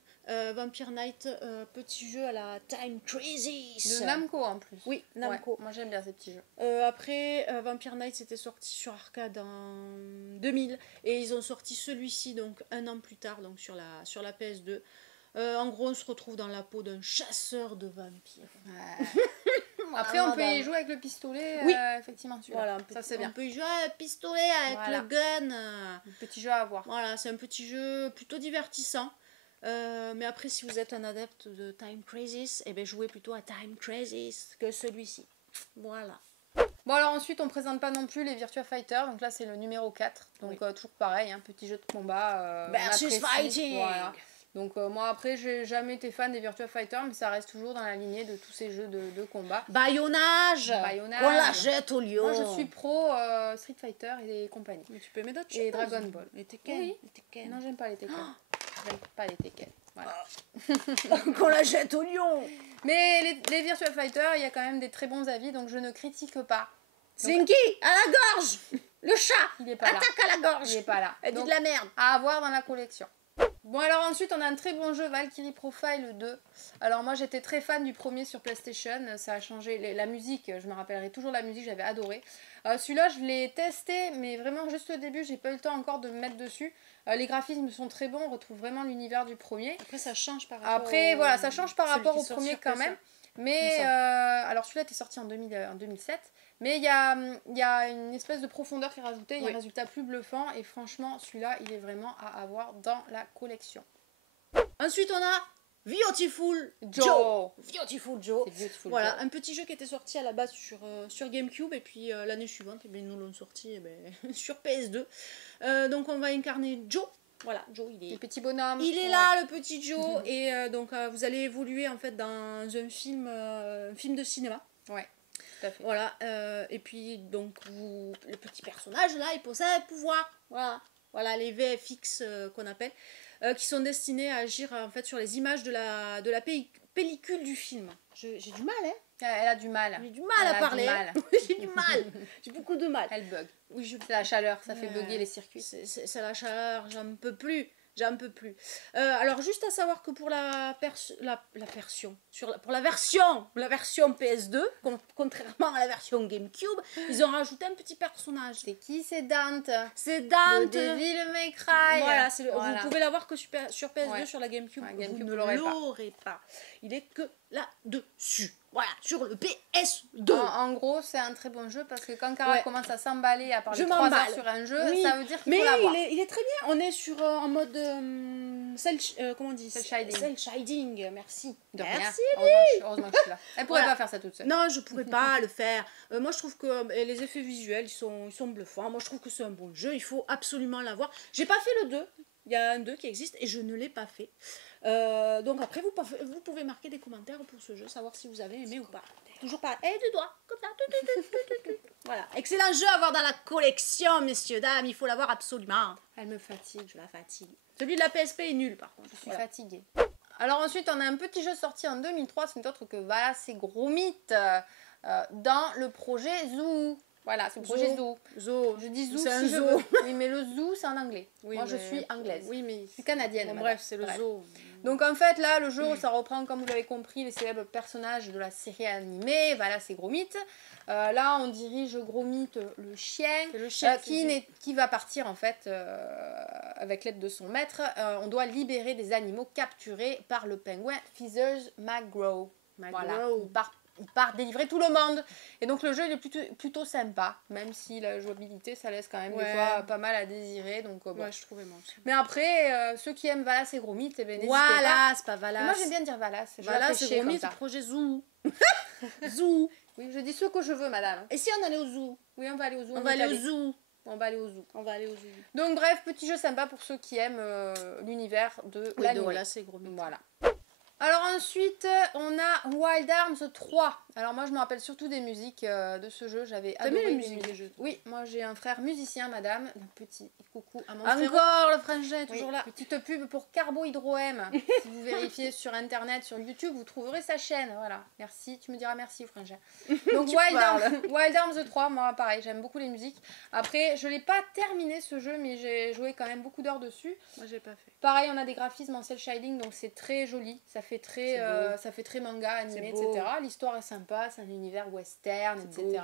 Vampire Knight, petit jeu à la Time Crisis. De Namco en plus. Oui, Namco. Ouais, moi j'aime bien ces petits jeux. Après, Vampire Knight c'était sorti sur arcade en 2000 et ils ont sorti celui-ci donc un an plus tard, donc sur la PS2. En gros, on se retrouve dans la peau d'un chasseur de vampires. Ouais. Après, on peut y jouer avec le pistolet, oui. Effectivement, celui-là. Voilà, ça c'est bien. On peut y jouer avec le pistolet, avec le gun. Un petit jeu à avoir. Voilà, c'est un petit jeu plutôt divertissant. Mais après, si vous êtes un adepte de Time Crisis, eh bien, jouez plutôt à Time Crisis que celui-ci. Voilà. Bon, alors ensuite, on présente pas non plus les Virtua Fighter. Donc là, c'est le numéro 4. Donc toujours pareil, un petit jeu de combat. Versus Fighting. Voilà. Donc moi, après, j'ai jamais été fan des Virtua Fighter, mais ça reste toujours dans la lignée de tous ces jeux de combat. Baïonnage. On la jette au lion. Moi, je suis pro Street Fighter et compagnie. Mais tu peux mettre d'autres choses. Et Dragon Ball. Les Tekken. Oui. Les Tekken. Non, j'aime pas les Tekken. J'aime pas les Tekken. Voilà. Qu'on la jette au lion. Mais les Virtua Fighter, il y a quand même des très bons avis, donc je ne critique pas. Slinky, à la gorge. Le chat, il est pas attaque à la gorge. Il est pas là. Elle dit donc, de la merde. À avoir dans la collection. Bon, alors ensuite, on a un très bon jeu, Valkyrie Profile 2. Alors moi, j'étais très fan du premier sur PlayStation. Ça a changé la musique. Je me rappellerai toujours la musique, j'avais adoré. Celui-là, je l'ai testé, mais vraiment juste au début, j'ai pas eu le temps encore de me mettre dessus. Les graphismes sont très bons, on retrouve vraiment l'univers du premier. Après, ça change par rapport voilà, ça change par rapport au premier quand même. Mais alors celui-là était sorti en 2007. Mais il y a une espèce de profondeur qui est rajoutée, il y a un résultat plus bluffant et franchement celui-là il est vraiment à avoir dans la collection. Ensuite on a Beautiful Joe. Beautiful Joe. Voilà, un petit jeu qui était sorti à la base sur GameCube et puis l'année suivante ils nous l'ont sorti sur PS2. Donc on va incarner Joe. Voilà, Joe, il est... Le petit bonhomme. Il est là, le petit Joe. Et donc, vous allez évoluer, en fait, dans un film de cinéma. Ouais, tout à fait. Voilà, et puis, donc, le petit personnage, là, il possède un pouvoir. Voilà, les VFX qu'on appelle, qui sont destinés à agir, en fait, sur les images de la pellicule du film. J'ai du mal, hein. Elle a du mal. J'ai du mal à parler. J'ai du mal. J'ai beaucoup de mal. Elle bug. Oui, c'est la chaleur, ça fait bugger les circuits. C'est la chaleur, j'en peux plus. Alors, juste à savoir que pour la version PS2, contrairement à la version GameCube, ils ont rajouté un petit personnage. C'est qui? C'est Dante. C'est Dante. De Devil May Cry. Voilà, vous pouvez l'avoir que sur PS2, sur la GameCube. GameCube vous ne l'aurez pas. Il est que là-dessus. Voilà, sur le PS2. En gros, c'est un très bon jeu parce que quand Cara commence à s'emballer à parler 3 heures sur un jeu, ça veut dire qu'il faut l'avoir. Mais il est très bien. On est en mode comment on dit? Cel shading. Merci. De rien. Merci. Heureusement que je suis là. Elle pourrait pas faire ça toute seule. Non, je pourrais pas le faire. Moi, je trouve que les effets visuels, ils sont bluffants. Moi, je trouve que c'est un bon jeu. Il faut absolument l'avoir. J'ai pas fait le 2. Il y a un 2 qui existe et je ne l'ai pas fait. Donc après vous pouvez marquer des commentaires pour ce jeu, savoir si vous avez aimé ou pas. Toujours pas. Et du doigt, comme ça. Voilà. Excellent jeu à avoir dans la collection, messieurs, dames. Il faut l'avoir absolument. Elle me fatigue. Je la fatigue. Celui de la PSP est nul par contre. Je suis fatiguée. Alors ensuite on a un petit jeu sorti en 2003, c'est autre que voilà, c'est Gromit dans le projet Zoo. Voilà, c'est le projet Zoo. Je dis Zoo si je veux. Oui, mais le Zoo, c'est en anglais. Oui, moi, je suis anglaise. Oui, mais je suis canadienne. Bon, bref, c'est le Zoo. Donc, en fait, là, le jeu, ça reprend, comme vous l'avez compris, les célèbres personnages de la série animée. Voilà, c'est Gromit. Là, on dirige Gromit, le chien qui va partir, en fait, avec l'aide de son maître. On doit libérer des animaux capturés par le pingouin Feathers McGraw. Voilà, il part délivrer tout le monde. Et donc le jeu il est plutôt sympa, même si la jouabilité ça laisse quand même des fois pas mal à désirer. Donc, bon. Ouais, je trouvais moi aussi. Mais après, ceux qui aiment Valas et Gromit, eh ben, n'hésitez pas. Voilà, c'est pas Valas. Moi j'aime bien dire Valas. Valas et Gromit, c'est projet zoo. Zoo. Oui, je dis ce que je veux, madame. Et si on allait au zoo? Oui, on va aller au zoo. On va aller au zoo. On va aller au zoo. On va aller au zoo. Donc bref, petit jeu sympa pour ceux qui aiment l'univers de l'anime. Voilà, c'est Gromit. Voilà. Alors ensuite, on a Wild Arms 3. Alors moi, je me rappelle surtout des musiques de ce jeu. J'avais adoré les musiques des jeux? Oui, moi j'ai un frère musicien, madame. Un petit coucou à mon frère. Encore le frangin est toujours Oui, là. petite pub pour Carbohydroem. Si vous vérifiez sur internet, sur YouTube, vous trouverez sa chaîne. Voilà. Merci, tu me diras merci, frangin. Donc Wild Arms 3, moi pareil, j'aime beaucoup les musiques. Après, je l'ai pas terminé ce jeu, mais j'ai joué quand même beaucoup d'heures dessus. Moi j'ai pas fait. Pareil, on a des graphismes en cel shading, donc c'est très joli. Ça fait très manga, animé, etc. L'histoire est sympa, c'est un univers western, etc.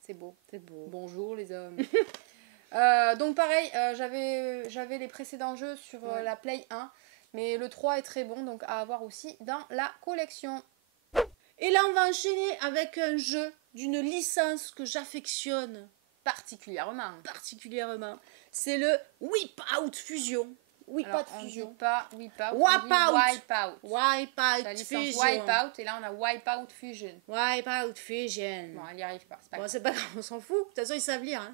C'est beau. C'est beau. Bonjour les hommes. Donc pareil, j'avais les précédents jeux sur la Play 1, mais le 3 est très bon, donc à avoir aussi dans la collection. Et là on va enchaîner avec un jeu d'une licence que j'affectionne Particulièrement. C'est le Wipeout Fusion. Alors, on dit pas Wipeout, Wipeout la licence Fusion. Wipeout, et là on a Wipeout Fusion. Wipeout Fusion. Bon, elle y arrive pas, c'est pas Bon, grave. c'est pas grave, on s'en fout. De toute façon, ils savent lire.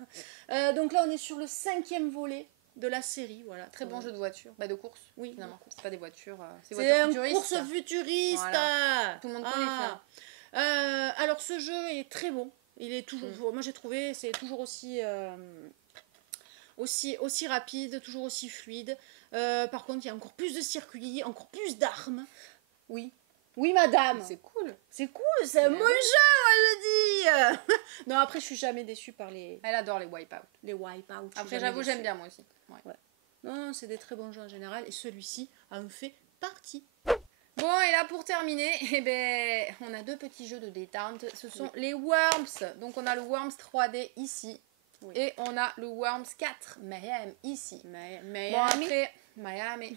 Hein. Donc là, on est sur le 5e volet de la série. Voilà, Très bon jeu de voiture, de course. Oui, finalement. C'est pas des voitures, c'est voitures une course futuriste. Voilà. Tout le monde connaît ça. Alors, ce jeu est très bon. Il est toujours. Moi, j'ai trouvé, c'est toujours aussi rapide, toujours aussi fluide. Par contre, il y a encore plus de circuits, encore plus d'armes. Oui. Oui, madame. C'est cool. C'est cool, c'est un bon jeu, moi je dis. Non, après, je suis jamais déçue par les Elle adore les Wipeout. Wipeout. Après, j'avoue, j'aime bien moi aussi. Ouais. Non, c'est des très bons jeux en général. Et celui-ci en fait partie. Bon, et là pour terminer, eh ben, on a deux petits jeux de détente. Ce sont les Worms. Donc on a le Worms 3D ici. Oui. Et on a le Worms 4 Mayhem ici. Bon après, Mayhem.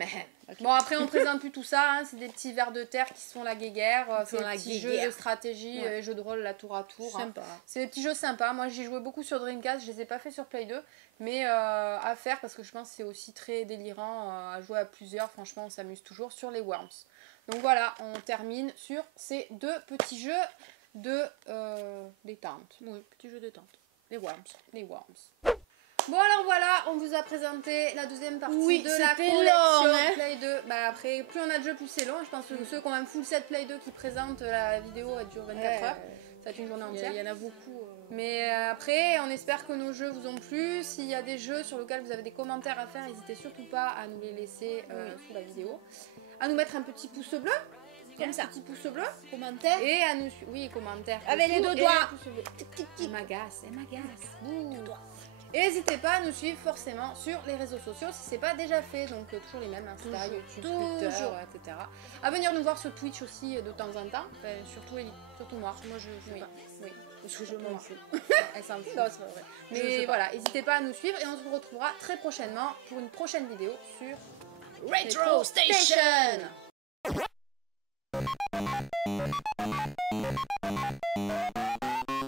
Okay. Bon après on présente plus tout ça, hein. C'est des petits vers de terre qui se font la guéguerre, c'est des petits jeux de stratégie, jeux de rôle la tour à tour. Hein. C'est des petits jeux sympas, moi j'ai joué beaucoup sur Dreamcast, je les ai pas fait sur Play 2, mais à faire parce que je pense que c'est aussi très délirant à jouer à plusieurs, franchement on s'amuse toujours sur les Worms. Donc voilà, on termine sur ces deux petits jeux de détente. Oui, petits jeux de détente. Les Worms. Bon alors voilà, on vous a présenté la deuxième partie de la collection long, Play 2. Bah après, plus on a de jeux, plus c'est long. Je pense que ceux qui ont un full set Play 2 qui présentent la vidéo, elle dure 24 heures. Ça va être une journée entière. Il y en a beaucoup. Mais après, on espère que nos jeux vous ont plu. S'il y a des jeux sur lesquels vous avez des commentaires à faire, n'hésitez surtout pas à nous les laisser sous la vidéo. À nous mettre un petit pouce bleu. Comme ça. Un petit pouce bleu. Commentaire. Et à nous suivre. Oui, commentaire. Avec les deux doigts. Elle m'agace. Et n'hésitez pas à nous suivre forcément sur les réseaux sociaux si c'est pas déjà fait, donc toujours les mêmes, Insta, YouTube, Twitter, etc. À venir nous voir sur Twitch aussi de temps en temps, enfin, surtout Ellie, surtout moi. Moi je sais pas. Oui, parce que je m'en fous. Elle s'en fout. Non, c'est pas vrai. Mais voilà, n'hésitez pas à nous suivre et on se retrouvera très prochainement pour une prochaine vidéo sur Retro Station.